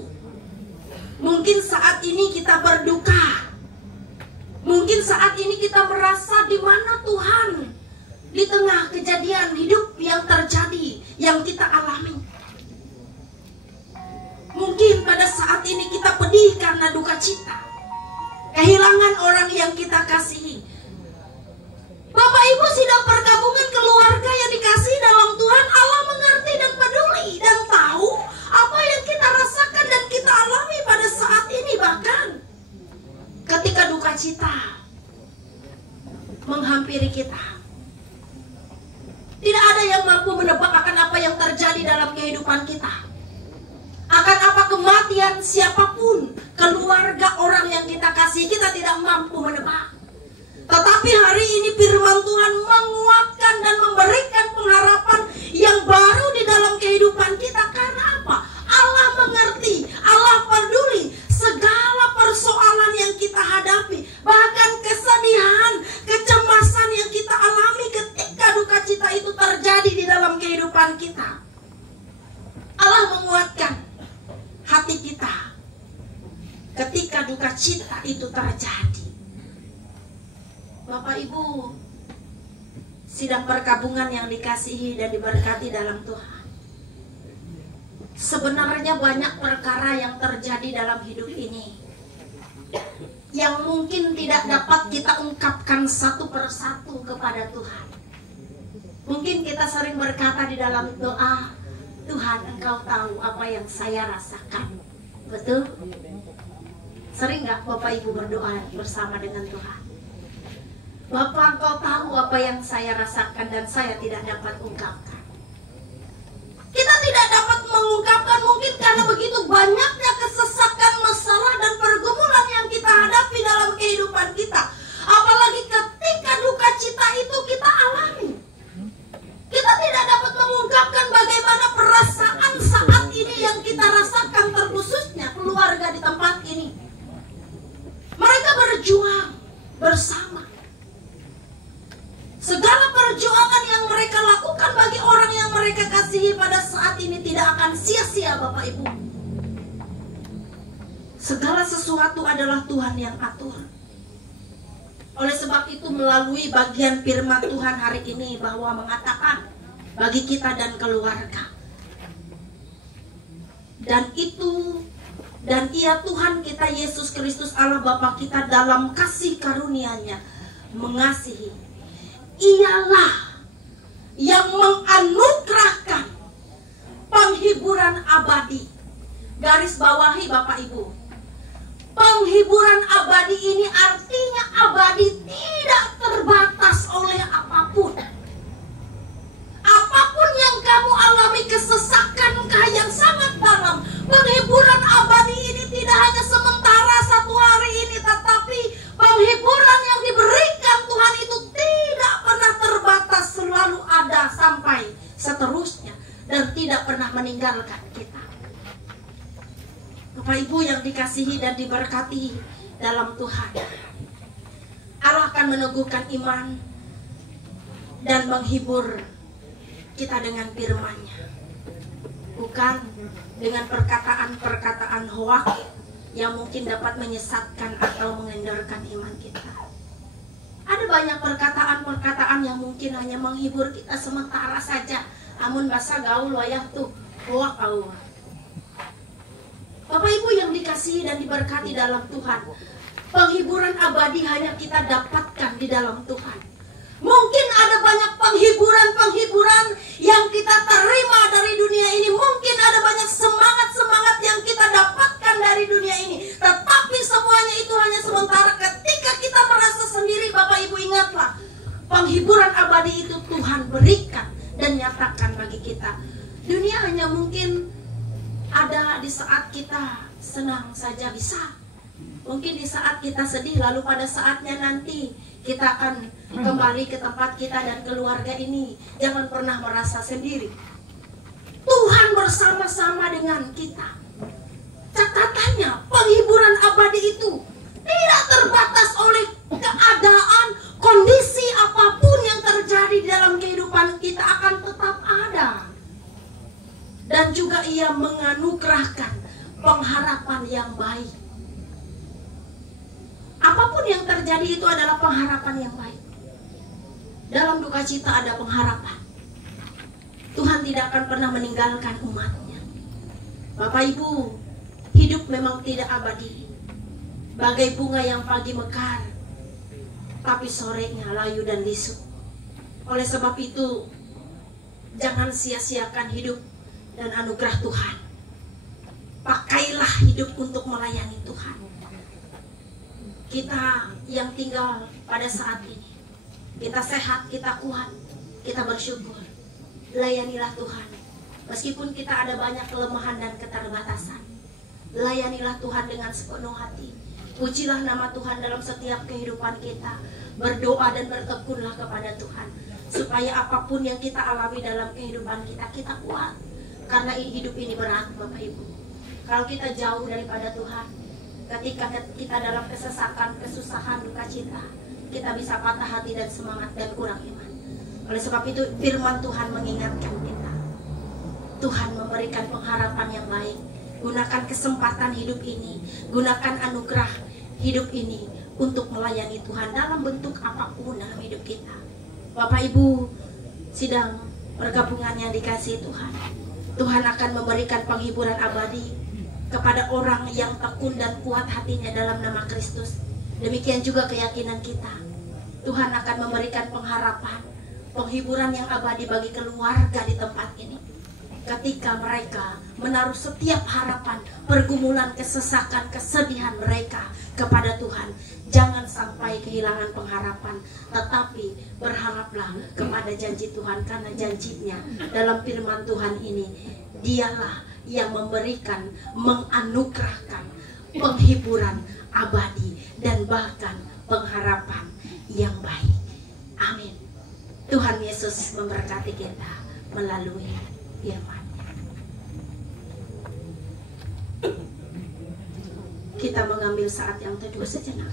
mungkin saat ini kita berduka, mungkin saat ini kita merasa di mana Tuhan di tengah kejadian hidup yang terjadi, yang kita alami. Mungkin pada saat ini kita pedih karena duka cita, kehilangan orang yang kita kasihi. Bapak Ibu sidang perkabungan keluarga yang dikasihi dalam Tuhan, Allah mengerti dan peduli dan tahu apa yang kita rasakan dan kita alami pada saat ini. Bahkan ketika duka cita menghampiri kita, tidak ada yang mampu menebak akan apa yang terjadi dalam kehidupan kita, akan apa kematian siapapun, keluarga, orang yang kita kasih, kita tidak mampu menebak. Tetapi hari ini firman Tuhan menguatkan dan memberikan pengharapan yang baru di dalam kehidupan kita. Karena apa? Allah mengerti, Allah peduli segala persoalan yang kita hadapi, bahkan kesedihan, kecemasan yang kita alami ketika duka cita itu terjadi di dalam kehidupan kita. Allah menguatkan hati kita ketika duka cita itu terjadi. Bapak Ibu sidang perkabungan yang dikasihi dan diberkati dalam Tuhan, sebenarnya banyak perkara yang terjadi dalam hidup ini yang mungkin tidak dapat kita ungkapkan satu persatu kepada Tuhan. Mungkin kita sering berkata di dalam doa, Tuhan, Engkau tahu apa yang saya rasakan. Betul? Sering nggak Bapak Ibu berdoa bersama dengan Tuhan? Bapak, Engkau tahu apa yang saya rasakan dan saya tidak dapat ungkapkan. Kita tidak dapat mengungkapkan mungkin karena begitu banyaknya kesesakan, masalah dan pergumulan yang kita hadapi dalam kehidupan kita. Apalagi ketika duka cita itu kita alami. Kita tidak dapat mengungkapkan bagaimana perasaan saat ini yang kita rasakan, terkhususnya keluarga di tempat ini. Mereka berjuang bersama. Segala perjuangan yang mereka lakukan bagi orang yang mereka kasihi pada saat ini tidak akan sia-sia, Bapak Ibu. Segala sesuatu adalah Tuhan yang atur. Oleh sebab itu melalui bagian firman Tuhan hari ini bahwa mengatakan bagi kita dan keluarga. Dan ia Tuhan kita Yesus Kristus Allah Bapa kita dalam kasih karunia-Nya mengasihi. Ialah yang menganugerahkan penghiburan abadi. Garis bawahi Bapak Ibu. Penghiburan abadi ini artinya abadi tidak terbatas oleh apapun. Apapun yang kamu alami, kesesakankah yang sangat dalam, penghiburan abadi ini tidak hanya sementara satu hari ini, tetapi penghiburan yang diberikan Tuhan itu tidak pernah terbatas, selalu ada sampai seterusnya dan tidak pernah meninggalkan kita. Bapak Ibu yang dikasihi dan diberkati dalam Tuhan, Allah akan meneguhkan iman dan menghibur kita dengan firman-Nya, bukan dengan perkataan-perkataan hoak yang mungkin dapat menyesatkan atau mengendorkan iman kita. Ada banyak perkataan-perkataan yang mungkin hanya menghibur kita sementara saja, amun basa gaul wayah tuh hoak au. Bapak Ibu yang dikasihi dan diberkati dalam Tuhan, penghiburan abadi hanya kita dapatkan di dalam Tuhan. Mungkin ada banyak penghiburan-penghiburan yang kita terima dari dunia ini. Mungkin ada banyak semangat-semangat yang kita dapatkan dari dunia ini. Tetapi semuanya itu hanya sementara. Ketika kita merasa sendiri, Bapak Ibu ingatlah, penghiburan abadi itu Tuhan berikan dan nyatakan bagi kita. Dunia hanya mungkin ada di saat kita senang saja bisa. Mungkin di saat kita sedih, lalu pada saatnya nanti kita akan kembali ke tempat kita dan keluarga ini. Jangan pernah merasa sendiri. Tuhan bersama-sama dengan kita. Catatannya, penghiburan abadi itu tidak terbatas oleh keadaan, kondisi apapun yang terjadi di dalam kehidupan kita akan tetap ada. Dan juga ia menganugerahkan pengharapan yang baik. Apapun yang terjadi itu adalah pengharapan yang baik. Dalam duka cita ada pengharapan. Tuhan tidak akan pernah meninggalkan umatnya. Bapak Ibu, hidup memang tidak abadi. Bagai bunga yang pagi mekar, tapi sorenya layu dan lisu. Oleh sebab itu, jangan sia-siakan hidup dan anugerah Tuhan. Pakailah hidup untuk melayani Tuhan. Kita yang tinggal pada saat ini, kita sehat, kita kuat, kita bersyukur. Layanilah Tuhan. Meskipun kita ada banyak kelemahan dan keterbatasan, layanilah Tuhan dengan sepenuh hati. Pujilah nama Tuhan dalam setiap kehidupan kita. Berdoa dan bertekunlah kepada Tuhan, supaya apapun yang kita alami dalam kehidupan kita, kita kuat. Karena hidup ini berat, Bapak Ibu. Kalau kita jauh daripada Tuhan, ketika kita dalam kesesakan, kesusahan, duka cita, kita bisa patah hati dan semangat dan kurang iman. Oleh sebab itu firman Tuhan mengingatkan kita, Tuhan memberikan pengharapan yang baik. Gunakan kesempatan hidup ini, gunakan anugerah hidup ini untuk melayani Tuhan dalam bentuk apapun dalam hidup kita. Bapak Ibu sidang pergabungan yang dikasihi Tuhan, Tuhan akan memberikan penghiburan abadi kepada orang yang tekun dan kuat hatinya dalam nama Kristus. Demikian juga keyakinan kita. Tuhan akan memberikan pengharapan penghiburan yang abadi bagi keluarga di tempat ini. Ketika mereka menaruh setiap harapan, pergumulan, kesesakan, kesedihan mereka kepada Tuhan, jangan sampai kehilangan pengharapan, tetapi berharaplah kepada janji Tuhan, karena janjinya dalam firman Tuhan ini, Dialah yang memberikan, menganugerahkan penghiburan abadi dan bahkan pengharapan yang baik. Amin. Tuhan Yesus memberkati kita melalui firman-Nya. Kita mengambil saat yang teduh sejenak.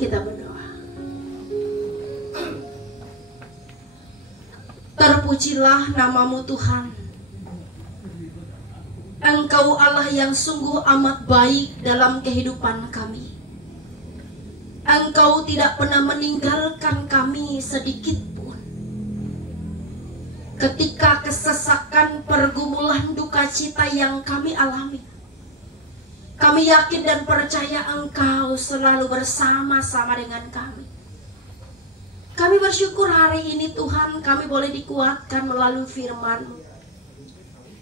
Kita berdoa. Terpujilah nama-Mu Tuhan. Engkau Allah yang sungguh amat baik dalam kehidupan kami. Engkau tidak pernah meninggalkan kami sedikit pun. Ketika kesesakan, pergumulan, duka cita yang kami alami, kami yakin dan percaya Engkau selalu bersama-sama dengan kami. Kami bersyukur hari ini Tuhan, kami boleh dikuatkan melalui firman-Mu.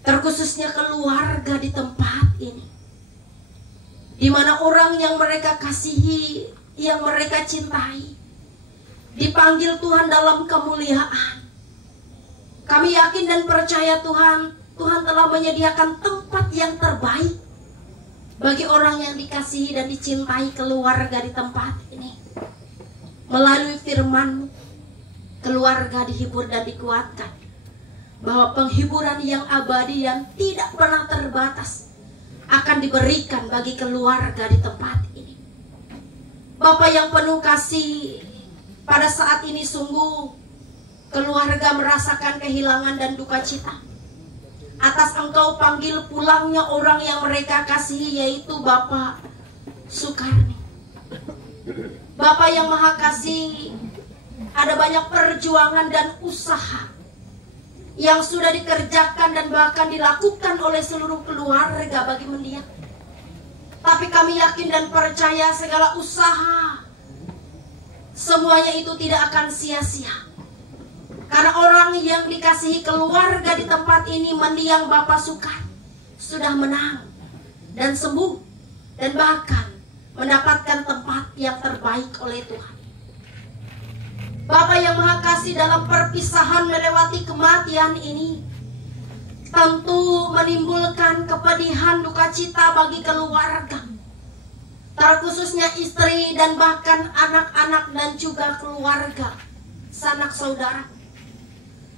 Terkhususnya keluarga di tempat ini, di mana orang yang mereka kasihi, yang mereka cintai, dipanggil Tuhan dalam kemuliaan. Kami yakin dan percaya Tuhan, Tuhan telah menyediakan tempat yang terbaik bagi orang yang dikasihi dan dicintai keluarga di tempat ini. Melalui firman-Mu, keluarga dihibur dan dikuatkan, bahwa penghiburan yang abadi yang tidak pernah terbatas akan diberikan bagi keluarga di tempat ini. Bapa yang penuh kasih, pada saat ini sungguh keluarga merasakan kehilangan dan duka cita atas Engkau panggil pulangnya orang yang mereka kasihi, yaitu Bapak Sukarni. Bapak yang Maha Kasih, ada banyak perjuangan dan usaha yang sudah dikerjakan dan bahkan dilakukan oleh seluruh keluarga bagi mendiang. Tapi kami yakin dan percaya segala usaha, semuanya itu tidak akan sia-sia. Karena orang yang dikasihi keluarga di tempat ini, mendiang Bapak Sukar, sudah menang dan sembuh dan bahkan mendapatkan tempat yang terbaik oleh Tuhan. Bapa yang Maha Kasih, dalam perpisahan melewati kematian ini tentu menimbulkan kepedihan, duka cita bagi keluarga, terkhususnya istri dan bahkan anak-anak dan juga keluarga, sanak saudara.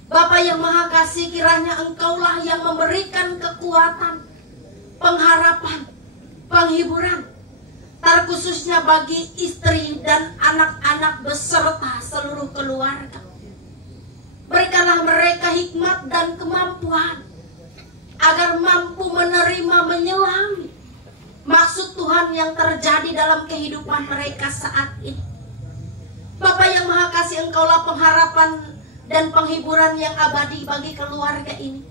Bapa yang Maha Kasih, kiranya Engkaulah yang memberikan kekuatan, pengharapan, penghiburan, terkhususnya bagi istri dan anak-anak beserta seluruh keluarga. Berikanlah mereka hikmat dan kemampuan agar mampu menerima, menyelami maksud Tuhan yang terjadi dalam kehidupan mereka saat ini. Bapa yang Maha Kasih, Engkaulah pengharapan dan penghiburan yang abadi bagi keluarga ini.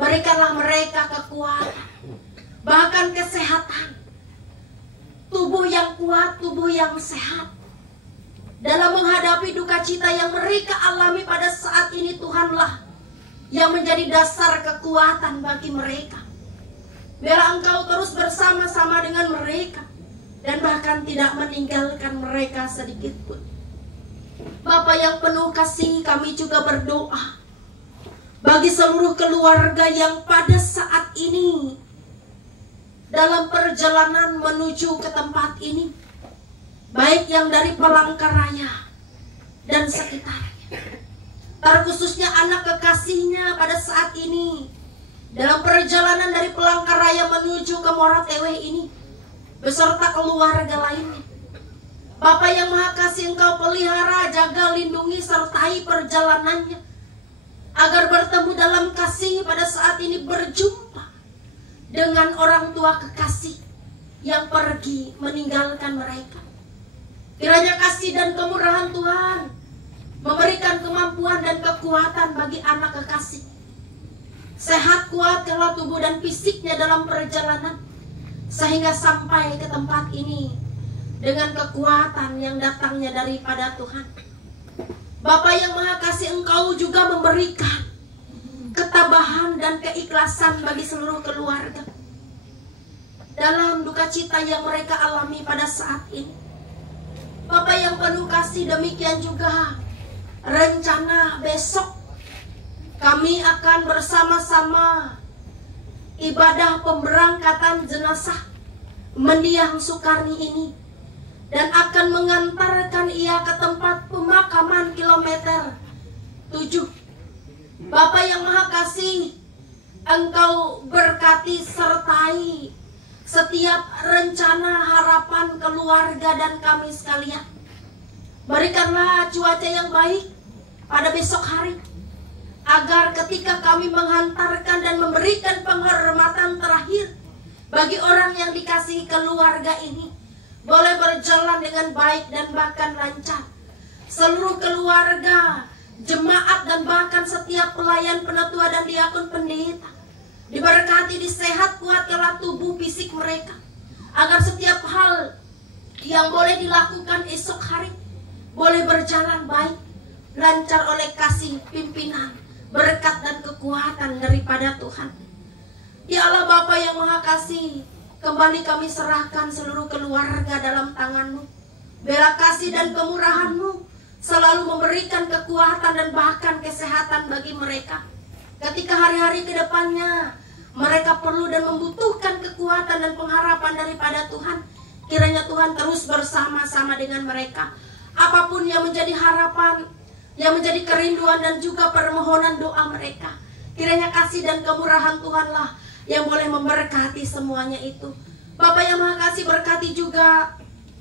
Berikanlah mereka kekuatan, bahkan kesehatan, tubuh yang kuat, tubuh yang sehat, dalam menghadapi duka cita yang mereka alami pada saat ini. Tuhanlah yang menjadi dasar kekuatan bagi mereka. Biarlah Engkau terus bersama-sama dengan mereka dan bahkan tidak meninggalkan mereka sedikit pun. Bapa yang penuh kasih, kami juga berdoa bagi seluruh keluarga yang pada saat ini dalam perjalanan menuju ke tempat ini, baik yang dari Palangkaraya dan sekitarnya, terkhususnya anak kekasihnya pada saat ini dalam perjalanan dari Palangkaraya menuju ke Moratewe ini, beserta keluarga lainnya. Bapa yang Maha Kasih, Engkau pelihara, jaga, lindungi, sertai perjalanannya, agar bertemu dalam kasih pada saat ini, berjumpa dengan orang tua kekasih yang pergi meninggalkan mereka. Kiranya kasih dan kemurahan Tuhan memberikan kemampuan dan kekuatan bagi anak kekasih. Sehat kuatkanlah tubuh dan fisiknya dalam perjalanan, sehingga sampai ke tempat ini dengan kekuatan yang datangnya daripada Tuhan. Bapa yang Maha Kasih, Engkau juga memberikan ketabahan dan keikhlasan bagi seluruh keluarga dalam duka cita yang mereka alami pada saat ini. Bapa yang penuh kasih, demikian juga rencana besok kami akan bersama-sama ibadah pemberangkatan jenazah mendiang Sukarni ini, dan akan mengantarkan ia ke tempat pemakaman kilometer 7. Bapa yang Maha Kasih, Engkau berkati sertai setiap rencana harapan keluarga dan kami sekalian. Berikanlah cuaca yang baik pada besok hari, agar ketika kami menghantarkan dan memberikan penghormatan terakhir bagi orang yang dikasihi keluarga ini, boleh berjalan dengan baik dan bahkan lancar. Seluruh keluarga, jemaat, dan bahkan setiap pelayan, penatua, dan diakon pendeta diberkati, disehat kuatkanlah tubuh fisik mereka, agar setiap hal yang boleh dilakukan esok hari boleh berjalan baik, lancar oleh kasih pimpinan, berkat dan kekuatan daripada Tuhan. Ya Allah Bapa yang Maha Kasih, kembali kami serahkan seluruh keluarga dalam tangan-Mu. Belas kasih dan kemurahan-Mu selalu memberikan kekuatan dan bahkan kesehatan bagi mereka. Ketika hari-hari ke depannya mereka perlu dan membutuhkan kekuatan dan pengharapan daripada Tuhan, kiranya Tuhan terus bersama-sama dengan mereka. Apapun yang menjadi harapan, yang menjadi kerinduan dan juga permohonan doa mereka, kiranya kasih dan kemurahan Tuhanlah yang boleh memberkati semuanya itu. Bapa yang Maha Kasih, berkati juga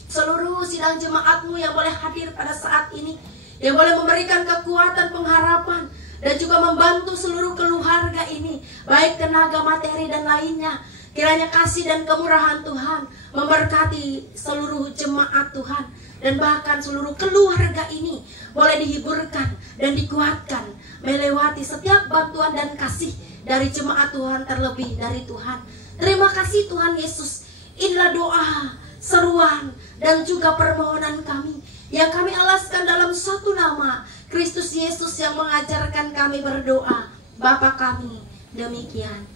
seluruh sidang jemaat-Mu yang boleh hadir pada saat ini, yang boleh memberikan kekuatan, pengharapan, dan juga membantu seluruh keluarga ini, baik tenaga, materi, dan lainnya. Kiranya kasih dan kemurahan Tuhan memberkati seluruh jemaat Tuhan, dan bahkan seluruh keluarga ini boleh dihiburkan dan dikuatkan melewati setiap bantuan dan kasih dari jemaat Tuhan, terlebih dari Tuhan. Terima kasih Tuhan Yesus. Inilah doa, seruan, dan juga permohonan kami yang kami alaskan dalam satu nama, Kristus Yesus yang mengajarkan kami berdoa. Bapa kami, demikian.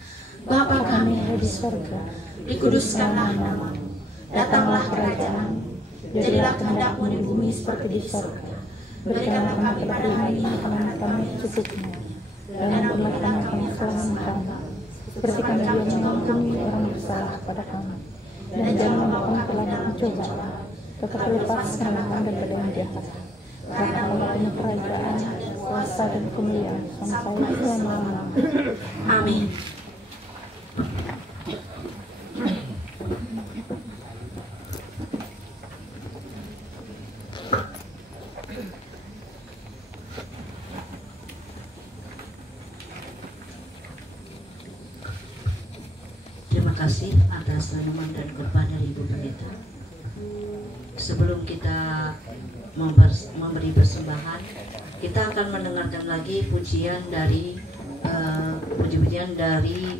Bapa kami yang di surga, dikuduskanlah nama-Mu, datanglah kerajaan-Mu, jadilah kehendak-Mu di bumi seperti di surga. Berikanlah kami pada hari ini makanan kami secukupnya, dan ampunilah kami kesalahan kami, seperti kami juga mengampuni orang bersalah kepada kami. Dan jangan membawa kami ke dalam cobaan, tetapi lepaskanlah kami daripada yang jahat. Karena Allah punya kerajaan, kuasa, dan kemuliaan sampai selama-lamanya. Amin. Terima kasih atas tanaman dan khotbah dari Ibu Pendeta. Sebelum kita memberi persembahan, kita akan mendengarkan lagi pujian dari puji-pujian dari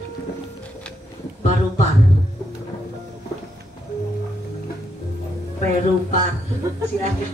Perupar. Silakan.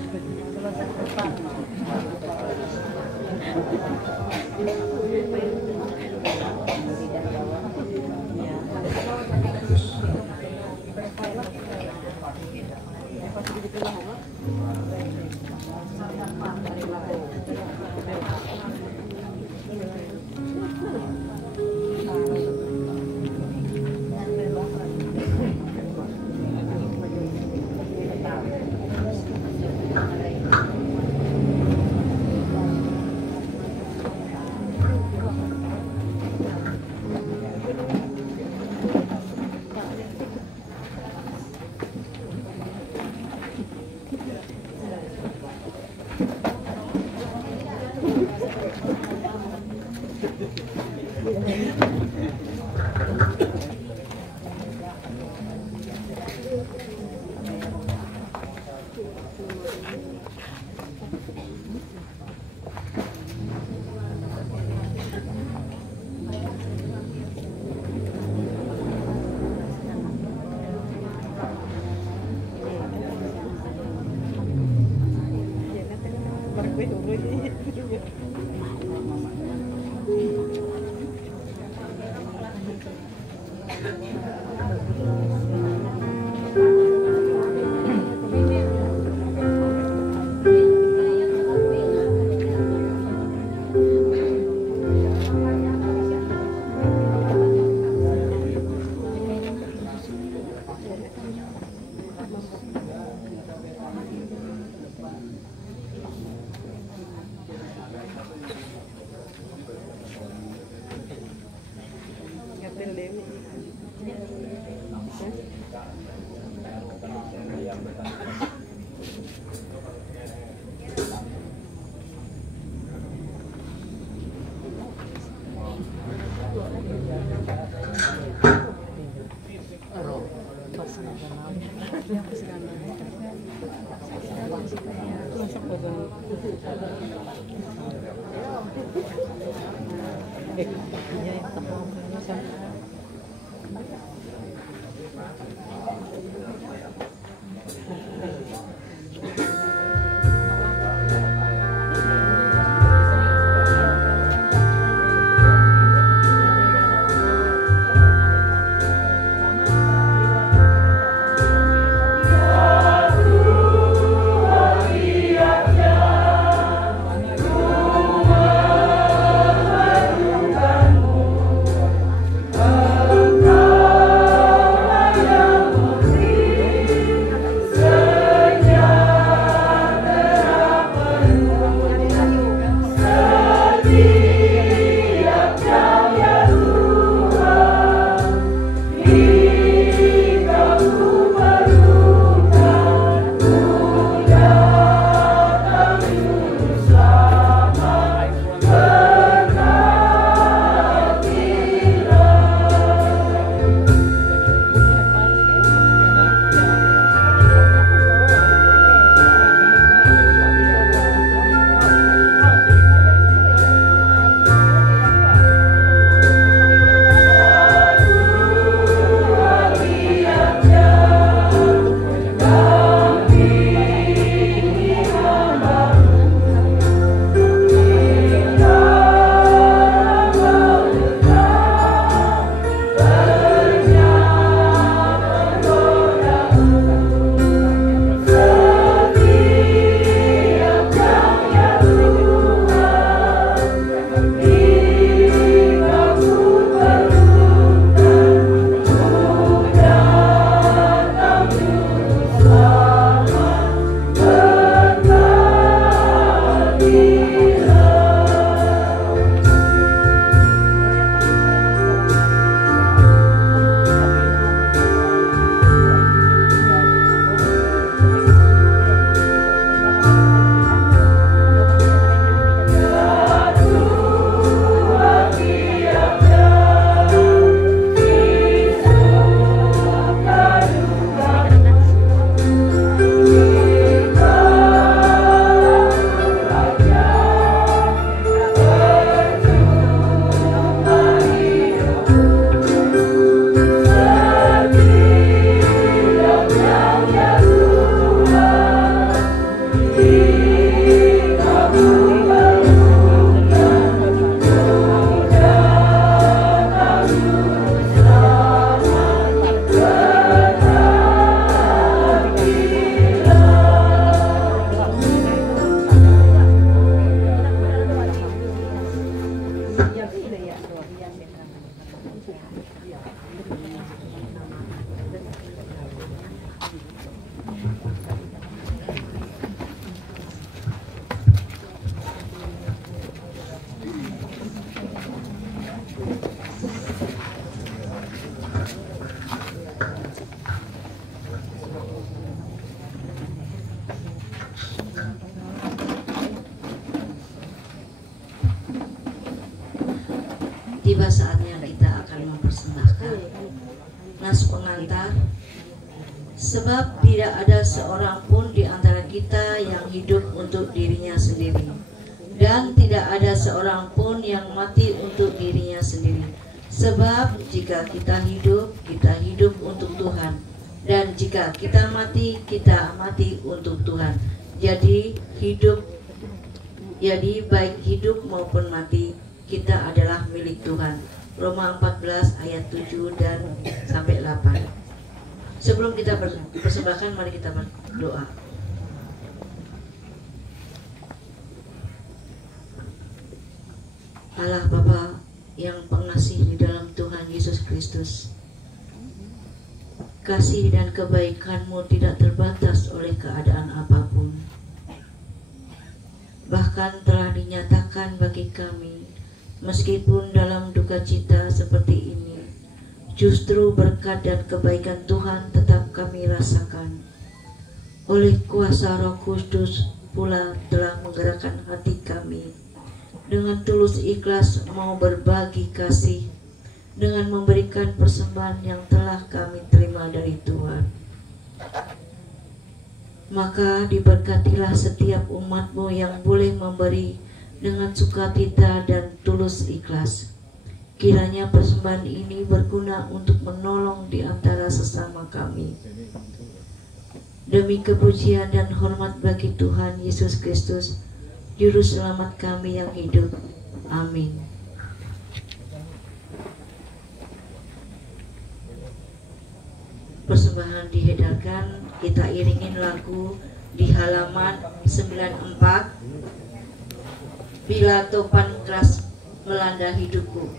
tiba saatnya kita akan mempersembahkan nas pengantar, sebab tidak ada seorang pun di antara kita yang hidup untuk dirinya sendiri, dan tidak ada seorang pun yang mati untuk dirinya sendiri. Sebab jika kita hidup untuk Tuhan, dan jika kita mati untuk Tuhan. Jadi hidup Jadi baik hidup maupun mati kita adalah milik Tuhan. Roma 14 ayat 7 dan sampai 8. Sebelum kita persembahkan, mari kita berdoa. Allah Bapa yang pengasih di dalam Tuhan Yesus Kristus, kasih dan kebaikan-Mu tidak terbatas oleh keadaan apapun. Bahkan telah dinyatakan bagi kami, meskipun dalam duka cita seperti ini, justru berkat dan kebaikan Tuhan tetap kami rasakan. Oleh kuasa Roh Kudus pula telah menggerakkan hati kami dengan tulus ikhlas mau berbagi kasih dengan memberikan persembahan yang telah kami terima dari Tuhan. Maka diberkatilah setiap umat-Mu yang boleh memberi dengan sukacita dan tulus ikhlas. Kiranya persembahan ini berguna untuk menolong di antara sesama kami. Demi kepujian dan hormat bagi Tuhan Yesus Kristus, Juru Selamat kami yang hidup. Amin. Persembahan diedarkan, kita iringin lagu di halaman 94. Bila topan keras melanda hidupku.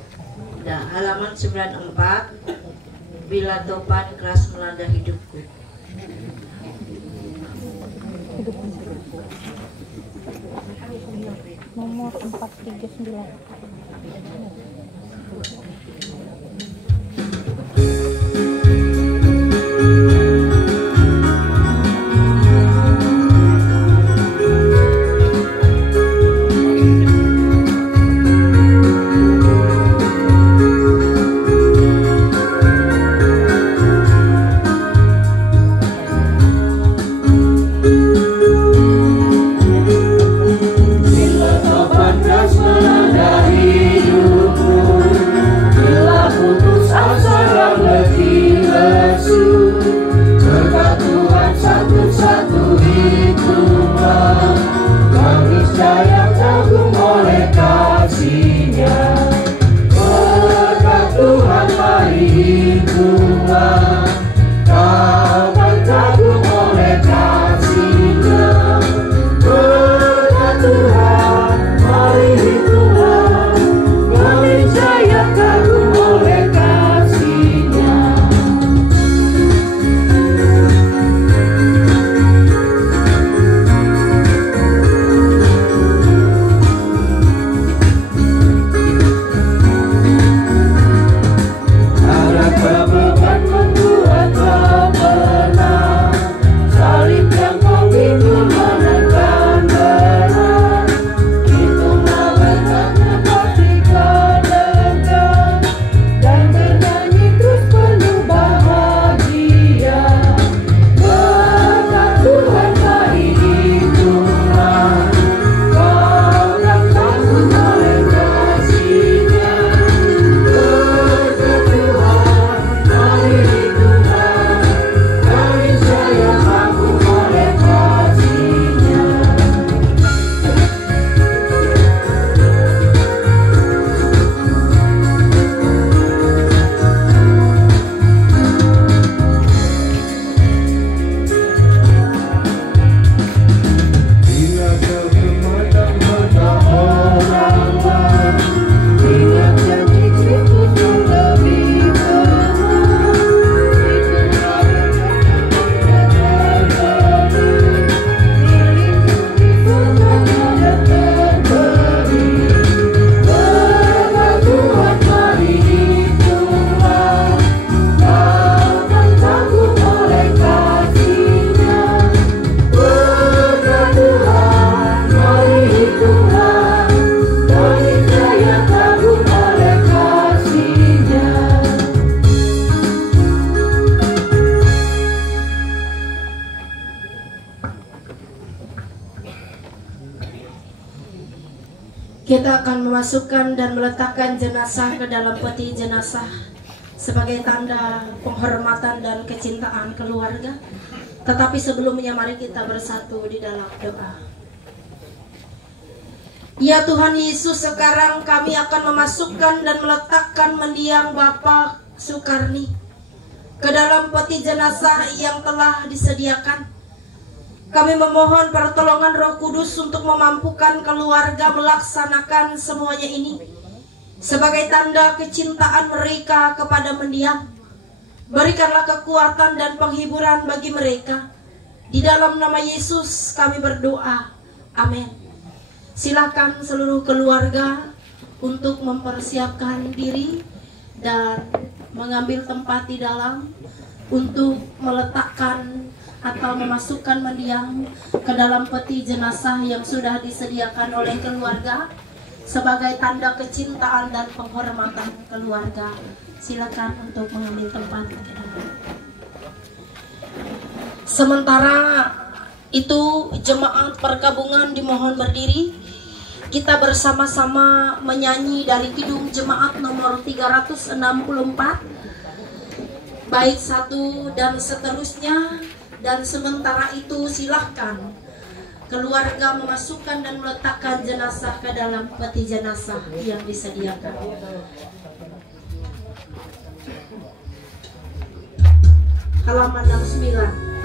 Nah, halaman 94. Bila topan keras melanda hidupku. Nomor 439. Kita akan memasukkan dan meletakkan jenazah ke dalam peti jenazah sebagai tanda penghormatan dan kecintaan keluarga. Tetapi sebelumnya mari kita bersatu di dalam doa. Ya Tuhan Yesus, sekarang kami akan memasukkan dan meletakkan mendiang Bapak Sukarni ke dalam peti jenazah yang telah disediakan. Kami memohon pertolongan Roh Kudus untuk memampukan keluarga melaksanakan semuanya ini sebagai tanda kecintaan mereka kepada mendiang. Berikanlah kekuatan dan penghiburan bagi mereka. Di dalam nama Yesus kami berdoa. Amin. Silakan seluruh keluarga untuk mempersiapkan diri dan mengambil tempat di dalam untuk meletakkan atau memasukkan mendiang ke dalam peti jenazah yang sudah disediakan oleh keluarga sebagai tanda kecintaan dan penghormatan keluarga. Silakan untuk mengambil tempat. Sementara itu jemaat perkabungan dimohon berdiri. Kita bersama-sama menyanyi dari Kidung Jemaat nomor 364 bait 1 dan seterusnya. Dan sementara itu silahkan keluarga memasukkan dan meletakkan jenazah ke dalam peti jenazah yang disediakan. Halaman 69.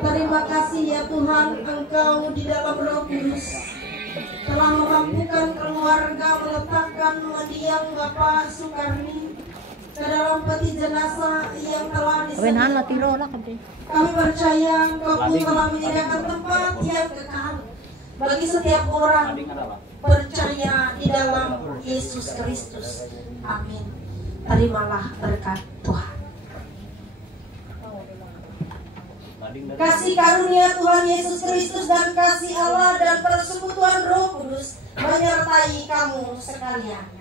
Terima kasih ya Tuhan, Engkau di dalam Roh Kudus telah memampukan keluarga meletakkan mendiang Bapak Sukarni ke dalam peti jenazah yang telah disediakan. Kami percaya Engkau pun telah menyediakan tempat yang kekal bagi setiap orang percaya di dalam Yesus Kristus. Amin. Terimalah berkat Tuhan. Kasih karunia Tuhan Yesus Kristus dan kasih Allah dan persekutuan Roh Kudus menyertai kamu sekalian.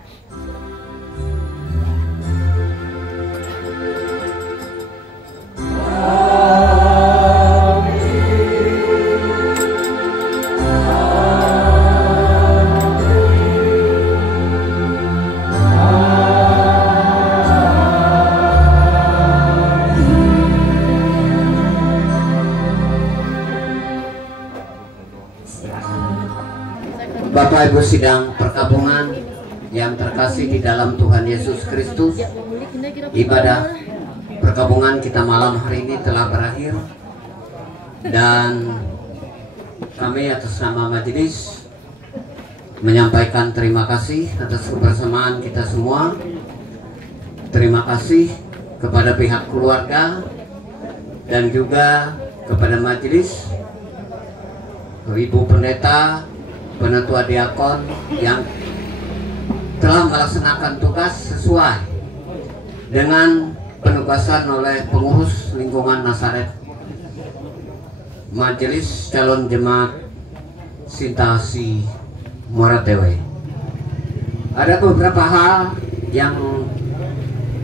Bapak Ibu sidang perkabungan yang terkasih di dalam Tuhan Yesus Kristus, ibadah perkabungan kita malam hari ini telah berakhir, dan kami atas nama majelis menyampaikan terima kasih atas kebersamaan kita semua. Terima kasih kepada pihak keluarga dan juga kepada majelis, Ibu Pendeta, Penatua Diakon yang telah melaksanakan tugas sesuai dengan penugasan oleh pengurus lingkungan Nazaret Majelis Calon Jemaat Sinta Asih Muara Tewe. Ada beberapa hal yang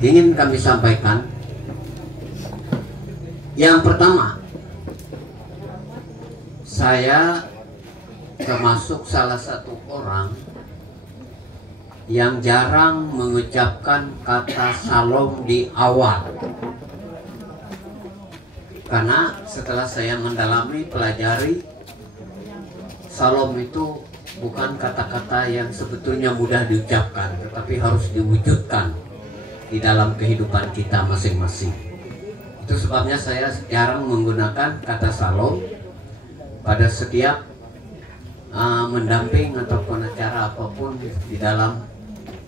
ingin kami sampaikan. Yang pertama, saya termasuk salah satu orang yang jarang mengucapkan kata salam di awal, karena setelah saya mendalami, pelajari, salam itu bukan kata-kata yang sebetulnya mudah diucapkan, tetapi harus diwujudkan di dalam kehidupan kita masing-masing. Itu sebabnya saya jarang menggunakan kata salam pada setiap mendamping ataupun acara apapun di dalam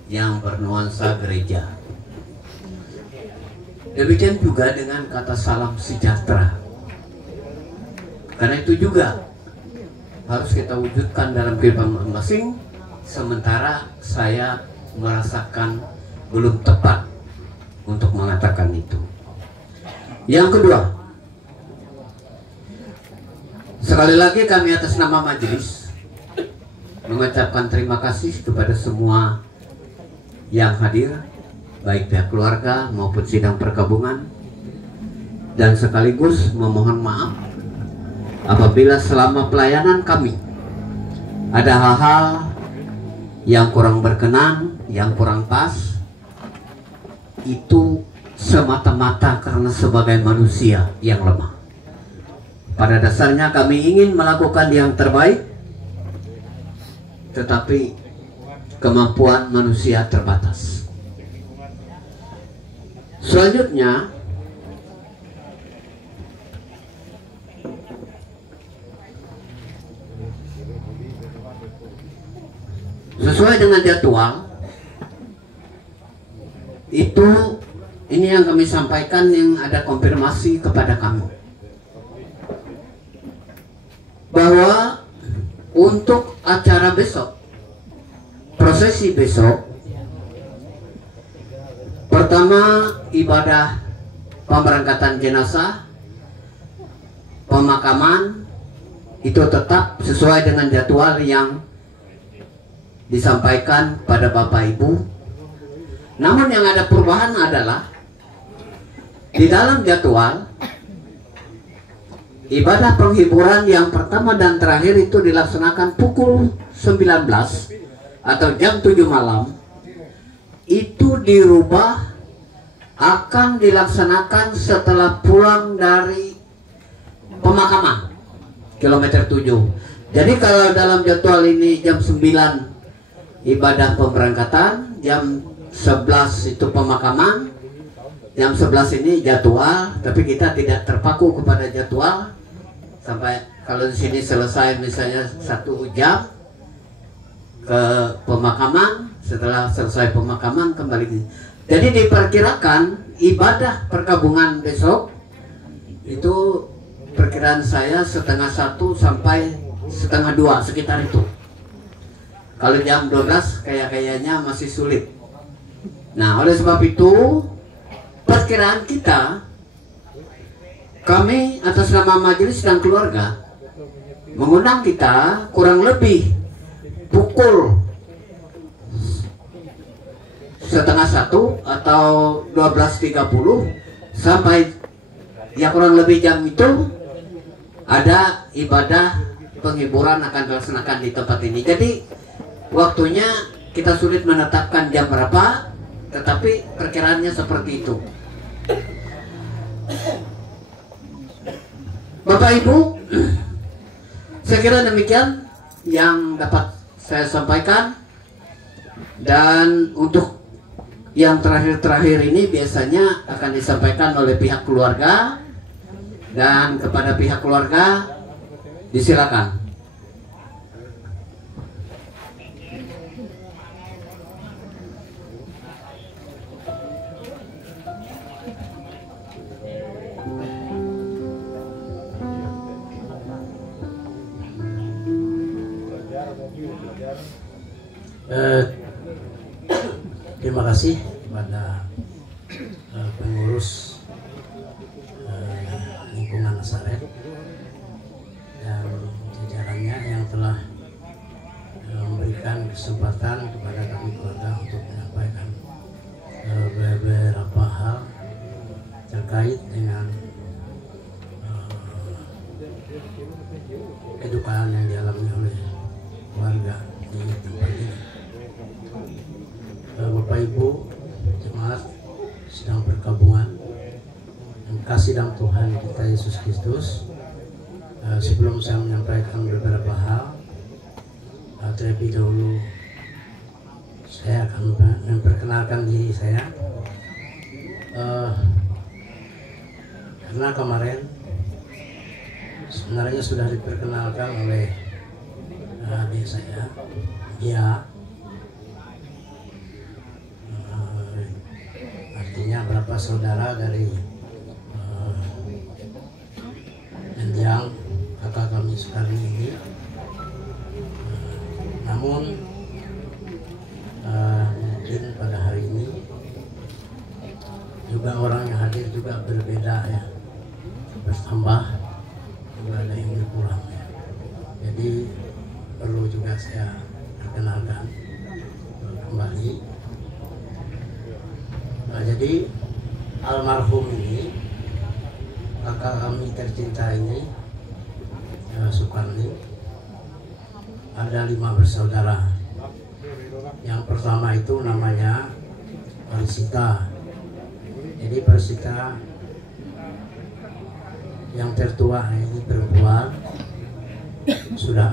yang bernuansa gereja. Demikian juga dengan kata salam sejahtera, karena itu juga harus kita wujudkan dalam kehidupan masing-masing. Sementara saya merasakan belum tepat untuk mengatakan itu. Yang kedua, sekali lagi kami atas nama majelis mengucapkan terima kasih kepada semua yang hadir, baik pihak keluarga maupun sidang perkabungan, dan sekaligus memohon maaf apabila selama pelayanan kami ada hal-hal yang kurang berkenan, yang kurang pas. Itu semata-mata karena sebagai manusia yang lemah. Pada dasarnya kami ingin melakukan yang terbaik, tetapi kemampuan manusia terbatas. Selanjutnya, sesuai dengan jadwal itu, ini yang kami sampaikan, yang ada konfirmasi kepada kami bahwa untuk acara besok, prosesi besok, pertama ibadah pemberangkatan jenazah, pemakaman, itu tetap sesuai dengan jadwal yang disampaikan pada Bapak Ibu. Namun yang ada perubahan adalah di dalam jadwal ibadah penghiburan yang pertama dan terakhir itu dilaksanakan pukul 19 atau jam 7 malam. Itu dirubah, akan dilaksanakan setelah pulang dari pemakaman kilometer 7. Jadi kalau dalam jadwal ini jam 9 ibadah pemberangkatan, jam 11 itu pemakaman, jam 11 ini jadwal, tapi kita tidak terpaku kepada jadwal sampai kalau di sini selesai misalnya 1 jam ke pemakaman, setelah selesai pemakaman kembali. Jadi diperkirakan ibadah perkabungan besok itu perkiraan saya 1:30 sampai 1:30 sekitar itu. Kalau jam 12 kayaknya masih sulit. Nah, oleh sebab itu perkiraan kita, kami atas nama majelis dan keluarga mengundang kita kurang lebih pukul 1:30 atau 12:30 sampai ya kurang lebih jam itu ada ibadah penghiburan akan dilaksanakan di tempat ini. Jadi waktunya kita sulit menetapkan jam berapa, tetapi perkiraannya seperti itu. Bapak Ibu, saya kira demikian yang dapat saya sampaikan. Dan untuk yang terakhir-terakhir ini biasanya akan disampaikan oleh pihak keluarga, dan kepada pihak keluarga disilakan. Terima kasih kepada pengurus lingkungan Nasaret dan jajarannya yang telah memberikan kesempatan kepada kami keluarga untuk menyampaikan beberapa hal terkait dengan kedukaan yang dialami oleh warga di tempat ini. Bapak Ibu jemaat sedang berkabungan dan kasih dalam Tuhan kita Yesus Kristus. Sebelum saya menyampaikan beberapa hal, terlebih dahulu saya akan memperkenalkan diri saya. Karena kemarin sebenarnya sudah diperkenalkan oleh adik saya, dia artinya berapa saudara dari mendiang kakak kami sekarang ini. Namun mungkin pada hari ini juga orang yang hadir juga berbeda ya, bertambah juga ada yang berkurang ya. Jadi perlu juga saya perkenalkan kembali. Jadi almarhum ini, kakak kami tercinta ini, Sukarni, ada 5 bersaudara. Yang pertama itu namanya Persita. Jadi Persita yang tertua ini perempuan, sudah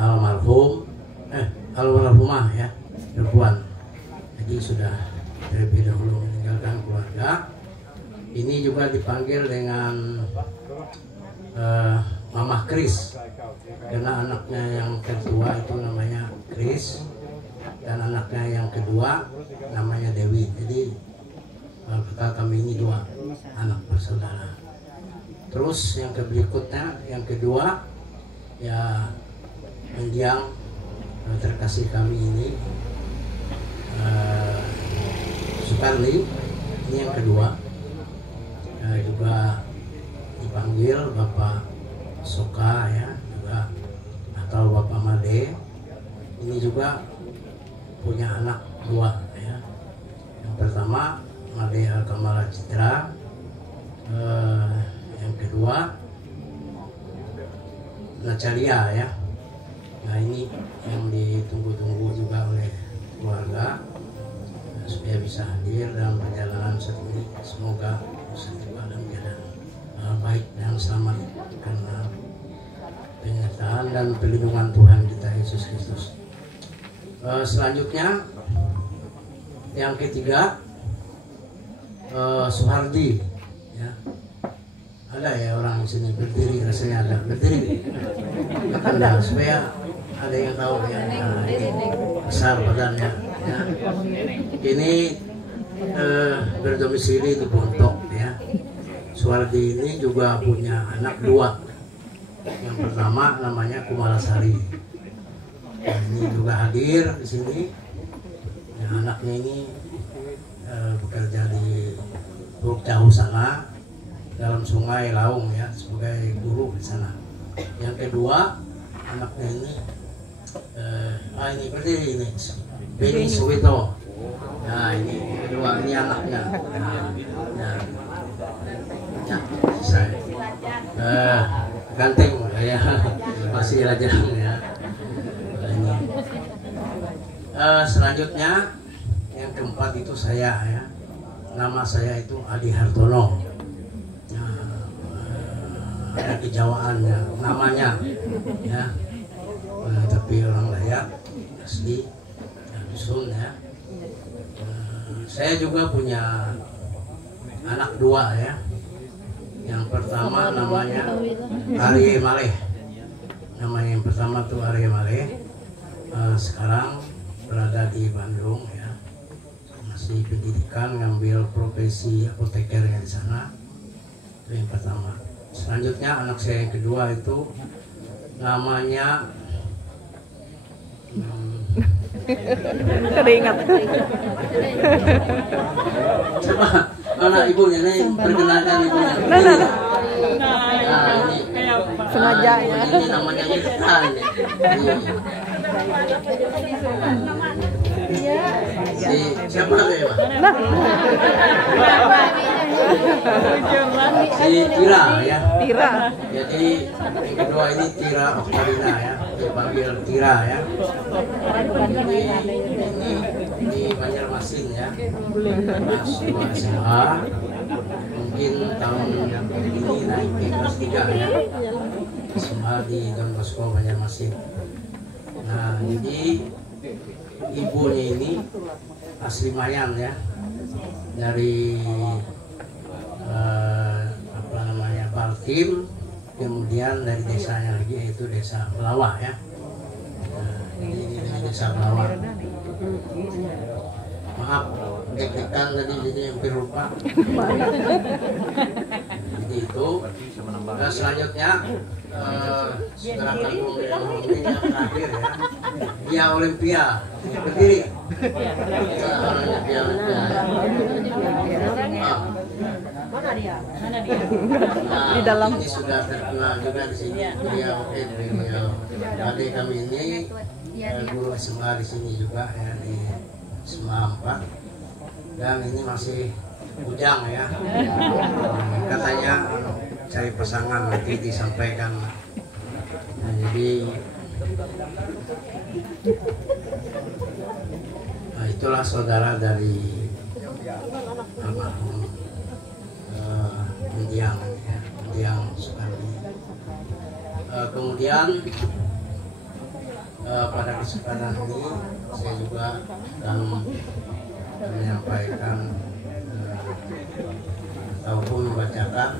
almarhumah ya, perempuan. Jadi sudah terlebih dahulu meninggalkan keluarga. Ini juga dipanggil dengan Mamah Kris, karena anaknya yang tertua itu namanya Kris dan anaknya yang kedua namanya Dewi. Jadi kakak kami ini 2 anak bersaudara. Terus yang berikutnya, yang kedua ya mendiang terkasih kami ini, Sukarni, ini yang kedua. Juga dipanggil Bapak Soka ya, juga atau Bapak Made. Ini juga punya anak 2 ya. Yang pertama Made Alkamala Citra, yang kedua Nacalia ya. Nah ini yang ditunggu-tunggu juga oleh keluarga supaya bisa hadir dalam perjalanan saat ini. Semoga bisa tiba dalam keadaan baik dan selamat karena penyertaan dan perlindungan Tuhan kita Yesus Kristus. Selanjutnya yang ketiga Suhardi, ya. Ada ya orang di sini berdiri, rasanya ada berdiri. Ada supaya ada yang tahu ya. Ini besar badannya. Ya. Ini berdomisili di Bontok ya. Suhardi ini juga punya anak 2. Yang pertama namanya Kumalasari. Nah, ini juga hadir di sini. Ya, anaknya ini bekerja di Teluk Jauh sana dalam Sungai Laung ya sebagai guru di sana. Yang kedua anaknya ini ini berdiri ini Beni Suwito. Nah ini kedua ini anaknya. Saya ganteng ya masih lajang ya. Ini. Selanjutnya yang keempat itu saya ya. Nama saya itu Adi Hartono. Ada kejawaan ya, namanya ya. Tapi orang Dayak asli ya, dusun ya. Saya juga punya anak 2 ya. Yang pertama namanya Arye Maleh. Namanya yang pertama tuh Arye Maleh. Sekarang berada di Bandung ya. Masih pendidikan, ngambil profesi apotekernya di sana. Itu yang pertama. Selanjutnya anak saya yang kedua itu namanya teringat. Coba mana ibunya nih perkenalkan ibunya. Nah, ini Sengaja ya. Ini namanya Irta ini. Si siapa tuh ya, Pak? Si Tira ya. Tira. Jadi yang kedua ini Tira Oktarina ya. Dipanggil Tira ya. Ini Banjarmasin ya. Kelas 2 SMA. Mungkin tahun ini naik ke kelas 3 ya. SMA di Don Bosco Banjarmasin. Nah, jadi ibunya ini asli Mayan ya. Dari apa namanya Baltim, kemudian dari desanya lagi yaitu desa Melawah ya. Ini desa Melawah. Maaf, deg-degan tadi jadi hampir lupa. Jadi itu. Nah, selanjutnya saudara kagum yang terakhir ya. Dia Olimpia berdiri. Orangnya dia Olimpia. Di dalam. Ini sudah terkenal juga di sini. Beliau adik kami ini guru SMA di sini juga ya di SMA 4. Dan ini masih bujang ya. Katanya cari pasangan nanti disampaikan. Nah, jadi itulah saudara dari almarhum Mendiang ya, Mendiang Sukardi. Kemudian pada kesempatan ini saya juga akan menyampaikan ataupun membacakan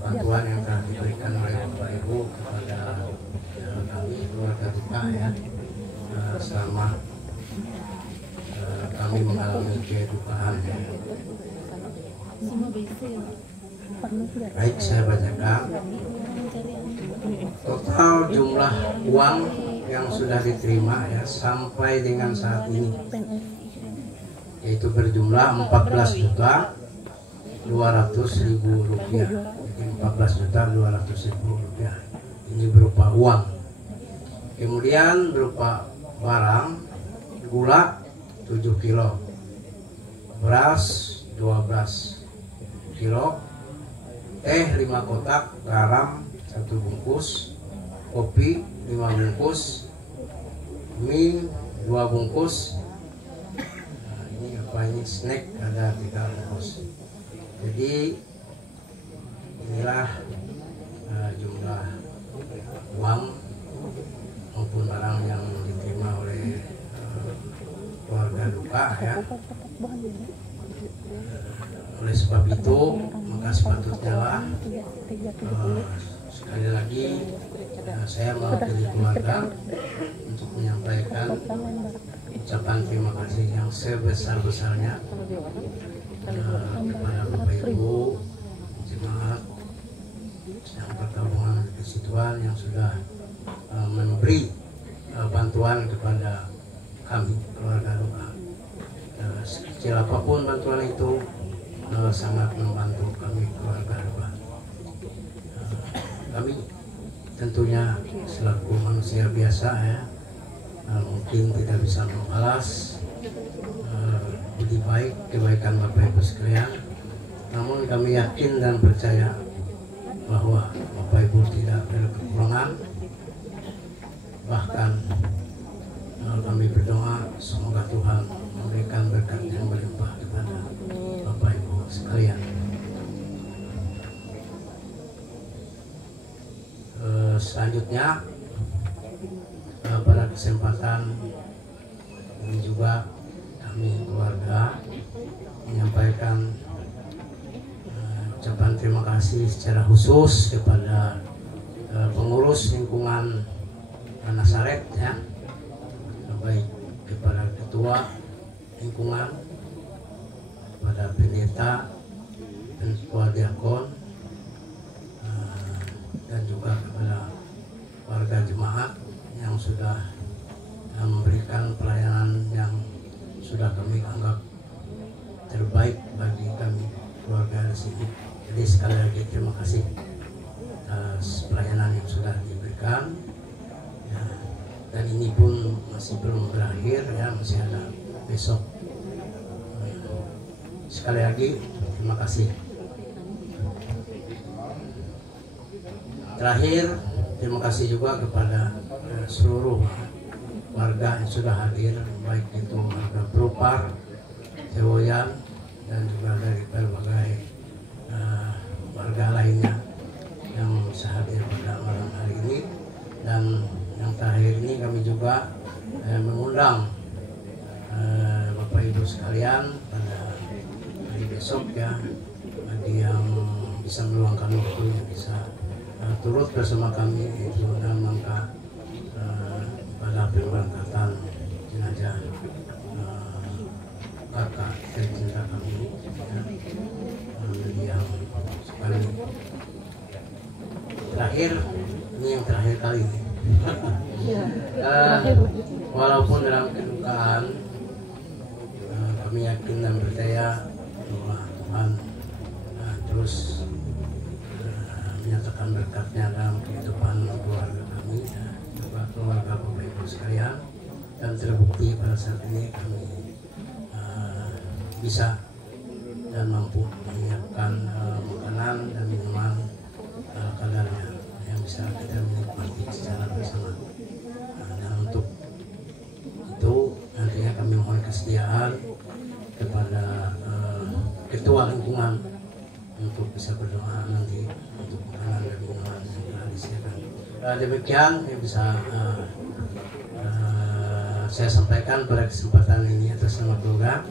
bantuan yang telah diberikan oleh Bapak Ibu kepada kami keluarga duka ya selama kami mengalami kedukaan ya. Baik, saya bacakan total jumlah uang yang sudah diterima ya sampai dengan saat ini yaitu berjumlah 14.200.000 rupiah. Jadi 14.200.000 rupiah. Ini berupa uang. Kemudian berupa barang, gula 7 kilo, beras 12 kilo, teh 5 kotak, garam 1 bungkus, kopi 5 bungkus, mie 2 bungkus. Ini snack ada 3 bungkus. Jadi inilah jumlah uang maupun barang yang diterima oleh keluarga duka ya. Oleh sebab itu, maka sepatutnya lah sekali lagi saya mewakili keluarga untuk menyampaikan ucapan terima kasih yang sebesar-besarnya kepada Bapak Ibu jemaat yang perkampungan Persituan yang sudah memberi bantuan kepada kami keluarga Doa. Sekecil apapun bantuan itu sangat membantu kami keluarga Doa. Kami tentunya selaku manusia biasa ya, mungkin tidak bisa membalas lebih baik kebaikan Bapak Ibu sekalian, namun kami yakin dan percaya bahwa Bapak Ibu tidak berkekurangan. Bahkan kami berdoa semoga Tuhan memberikan berkat yang berlimpah kepada Bapak Ibu sekalian. Selanjutnya pada kesempatan ini juga kami keluarga menyampaikan ucapan terima kasih secara khusus kepada pengurus lingkungan Nasaret ya, baik kepada ketua lingkungan, kepada pendeta, ketua diakon, dan juga kepada warga jemaat yang sudah memberikan pelayanan yang sudah kami anggap terbaik bagi kami keluarga di sini. Jadi sekali lagi terima kasih atas pelayanan yang sudah diberikan ya, dan ini pun masih belum berakhir ya, masih ada besok. Sekali lagi terima kasih. Terakhir, terima kasih juga kepada seluruh warga yang sudah hadir, baik itu warga Propar, Sewoyan, dan juga dari berbagai warga lainnya yang bisa hadir pada malam hari ini. Dan yang terakhir ini kami juga mengundang Bapak Ibu sekalian pada hari besok ya, bagi yang bisa meluangkan waktu yang bisa turut bersama kami itu dalam rangka pada pemberangkatan jenazah kakak tercinta kami yang sekali terakhir ini yang terakhir kali ini. Walaupun dalam kedukaan kami yakin dan percaya bahwa Tuhan terus menyatakan berkatnya dalam kehidupan keluarga kami, juga keluarga Bapak Ibu sekalian, dan terbukti pada saat ini kami bisa dan mampu menyiapkan makanan dan minuman kadarnya yang bisa kita menikmati secara bersama. Dan untuk itu nantinya kami mohon kesediaan kepada ketua lingkungan untuk bisa berdoa nanti untuk makanan dan minuman yang telah disediakan. Demikian yang bisa saya sampaikan pada kesempatan ini atas nama keluarga.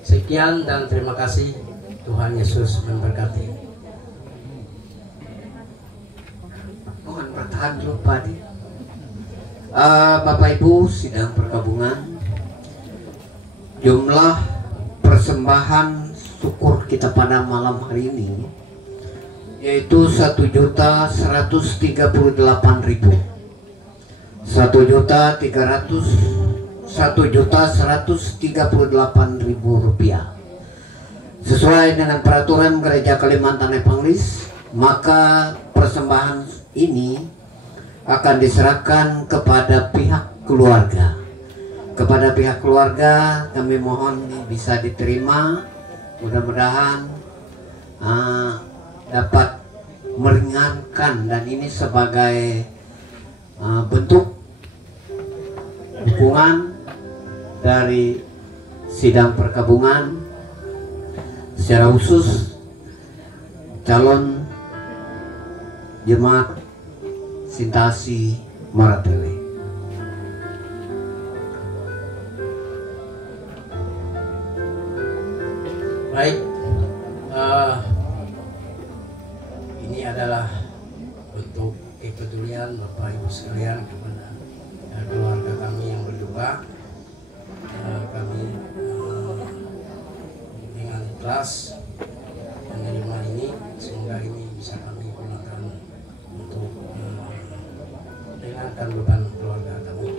Sekian dan terima kasih. Tuhan Yesus memberkati. Mohon bertahan dulu Pak Adi. Bapak Ibu sidang perkabungan, jumlah persembahan syukur kita pada malam hari ini yaitu 1.138.000 rupiah. Sesuai dengan peraturan Gereja Kalimantan Epanglis, maka persembahan ini akan diserahkan kepada pihak keluarga. Kepada pihak keluarga kami mohon bisa diterima, mudah-mudahan dapat meringankan, dan ini sebagai bentuk dukungan dari sidang perkabungan, secara khusus calon jemaat Sintasi Maratele. Baik, ini adalah bentuk kepedulian Bapak Ibu sekalian kepada keluarga kami yang berduka. Kami dengan ikhlas menerima ini, semoga ini bisa kami gunakan untuk meringankan beban keluarga kami.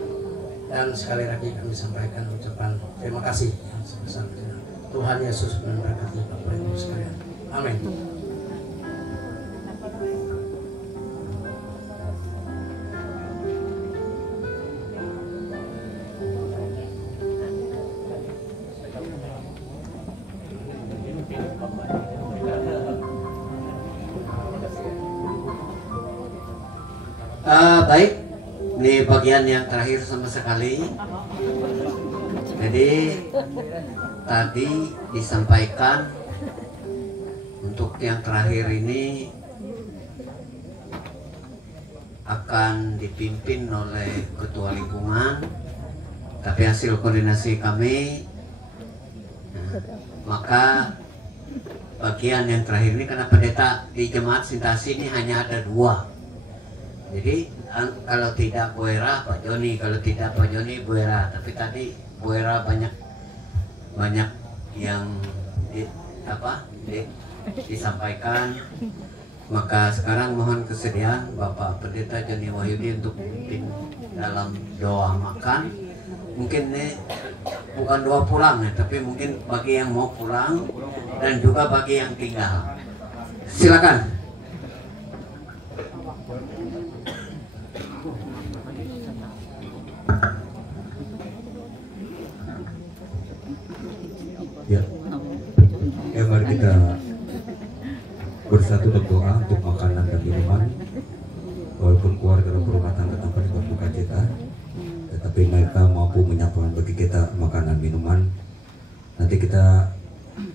Dan sekali lagi kami sampaikan ucapan terima kasih yang sebesar-besarnya. Tuhan Yesus memberkati Bapak Ibu sekalian. Amin. Baik, ini bagian yang terakhir sama sekali. Jadi tadi disampaikan untuk yang terakhir ini akan dipimpin oleh ketua lingkungan, tapi hasil koordinasi kami, maka bagian yang terakhir ini karena pendeta di jemaat Sintasi ini hanya ada 2. Jadi kalau tidak Bu Era, Pak Joni, kalau tidak Pak Joni, Bu Era. Tapi tadi Bu Era banyak yang disampaikan. Maka sekarang mohon kesediaan Bapak Pendeta Joni Wahyudi untuk memimpin dalam doa makan. Mungkin ini bukan doa pulang ya, tapi mungkin bagi yang mau pulang dan juga bagi yang tinggal. Silakan. Ya, mari kita bersatu berdoa untuk makanan dan minuman. Walaupun keluarga dan rumah tangga tanpa berduka cita, tetapi mereka mampu menyiapkan bagi kita makanan minuman. Nanti kita,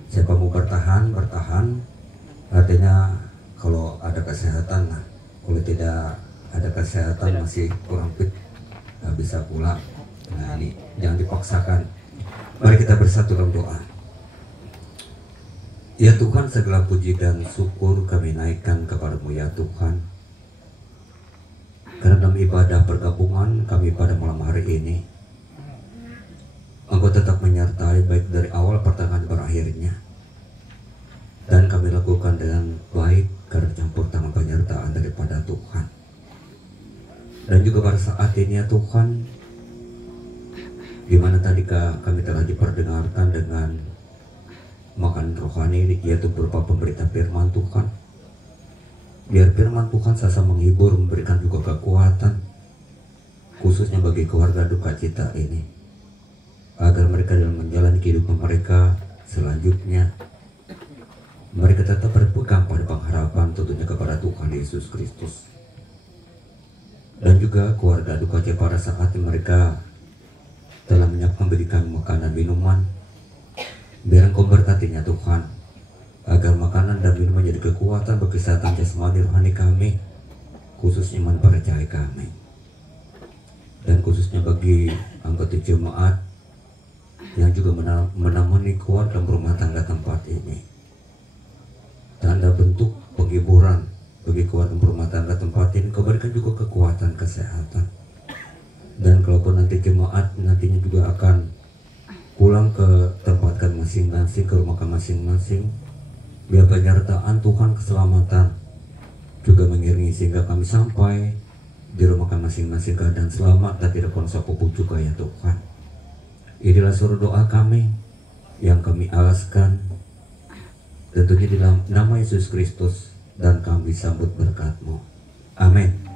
siapa mau bertahan, artinya kalau ada kesehatan, nah, kalau tidak ada kesehatan masih kurang fit, nggak bisa pulang. Nah ini jangan dipaksakan. Mari kita bersatu dalam doa. Ya Tuhan, segala puji dan syukur kami naikkan kepadamu ya Tuhan, karena dalam ibadah pergabungan kami pada malam hari ini, Engkau tetap menyertai baik dari awal pertengahan berakhirnya, dan kami lakukan dengan baik karena campur tangan penyertaan daripada Tuhan. Dan juga pada saat ini ya Tuhan, di mana tadi kami telah diperdengarkan dengan makan rohani, yaitu berupa pemberitaan firman Tuhan. Biar firman Tuhan sasa menghibur, memberikan juga kekuatan, khususnya bagi keluarga duka cita ini, agar mereka dalam menjalani kehidupan mereka selanjutnya, mereka tetap berpegang pada pengharapan tentunya kepada Tuhan Yesus Kristus. Dan juga keluarga duka cita pada saat mereka telah menyiapkan memberikan makanan minuman, biar Engkau berkatinya Tuhan, agar makanan dan minuman menjadi kekuatan bagi kesehatan jasmani rohani kami, khususnya iman percaya kami, dan khususnya bagi anggota jemaat yang juga menemani keluarga rumah tangga tempat ini. Tanda bentuk penghiburan bagi keluarga rumah tangga tempat ini, Kau berikan juga kekuatan kesehatan. Dan kalaupun nanti jemaat nantinya juga akan pulang ke tempat kami masing-masing, ke rumah kami masing-masing, biar penyertaan Tuhan keselamatan juga mengiringi sehingga kami sampai di rumah kami masing-masing keadaan selamat dan tidak pun apapun juga ya Tuhan. Inilah suruh doa kami yang kami alaskan tentunya di dalam nama Yesus Kristus, dan kami sambut berkat-Mu. Amin.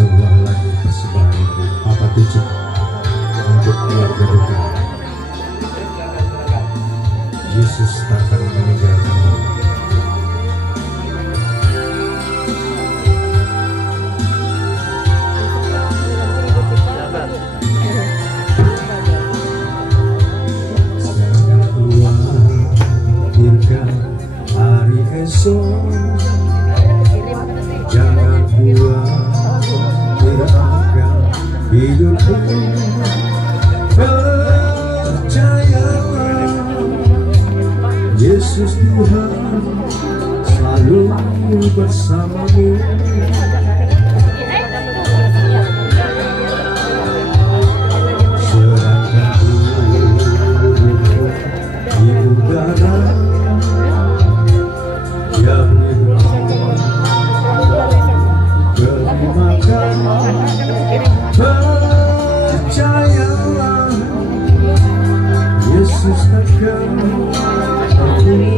Sebuah lagu persembahan ibu apa tujuh untuk keluarga duka. Yesus takkan meninggalkanmu. bersamamu. Serahkan di udara yang terimakan. Percayalah, Yesus akan aku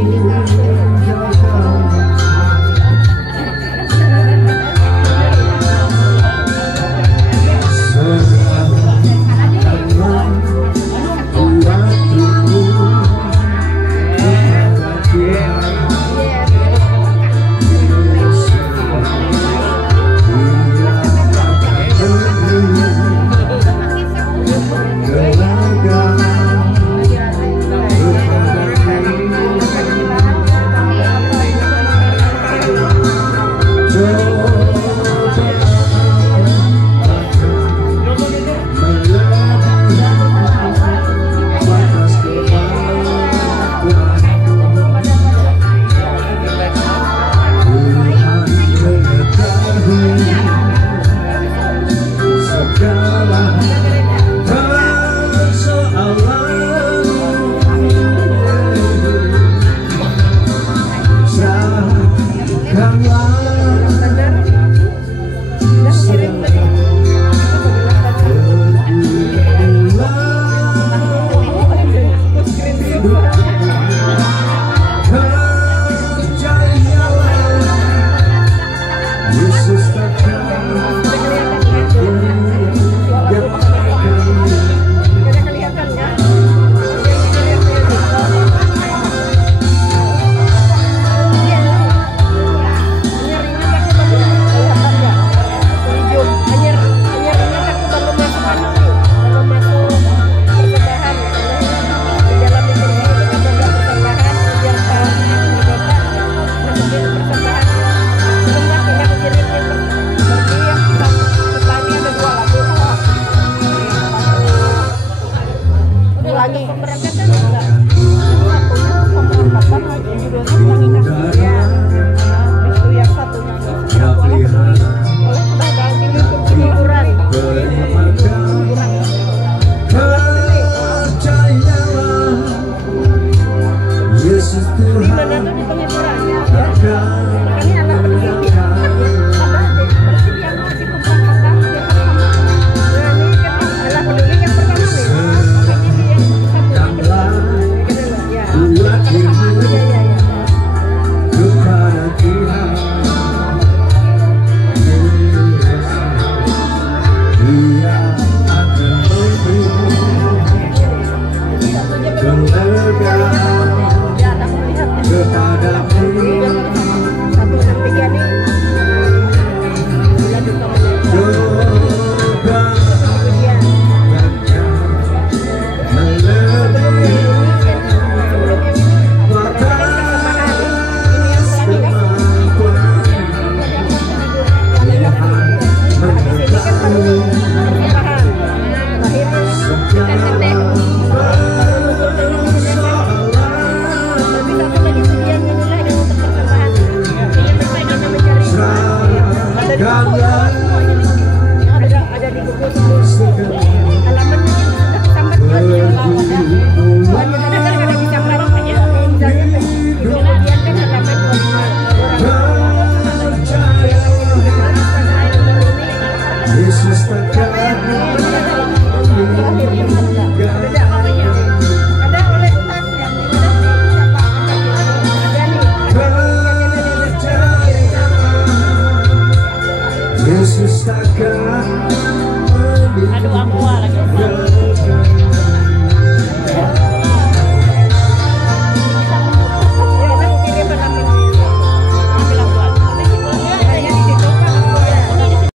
jaga. Aduh, aku lagi.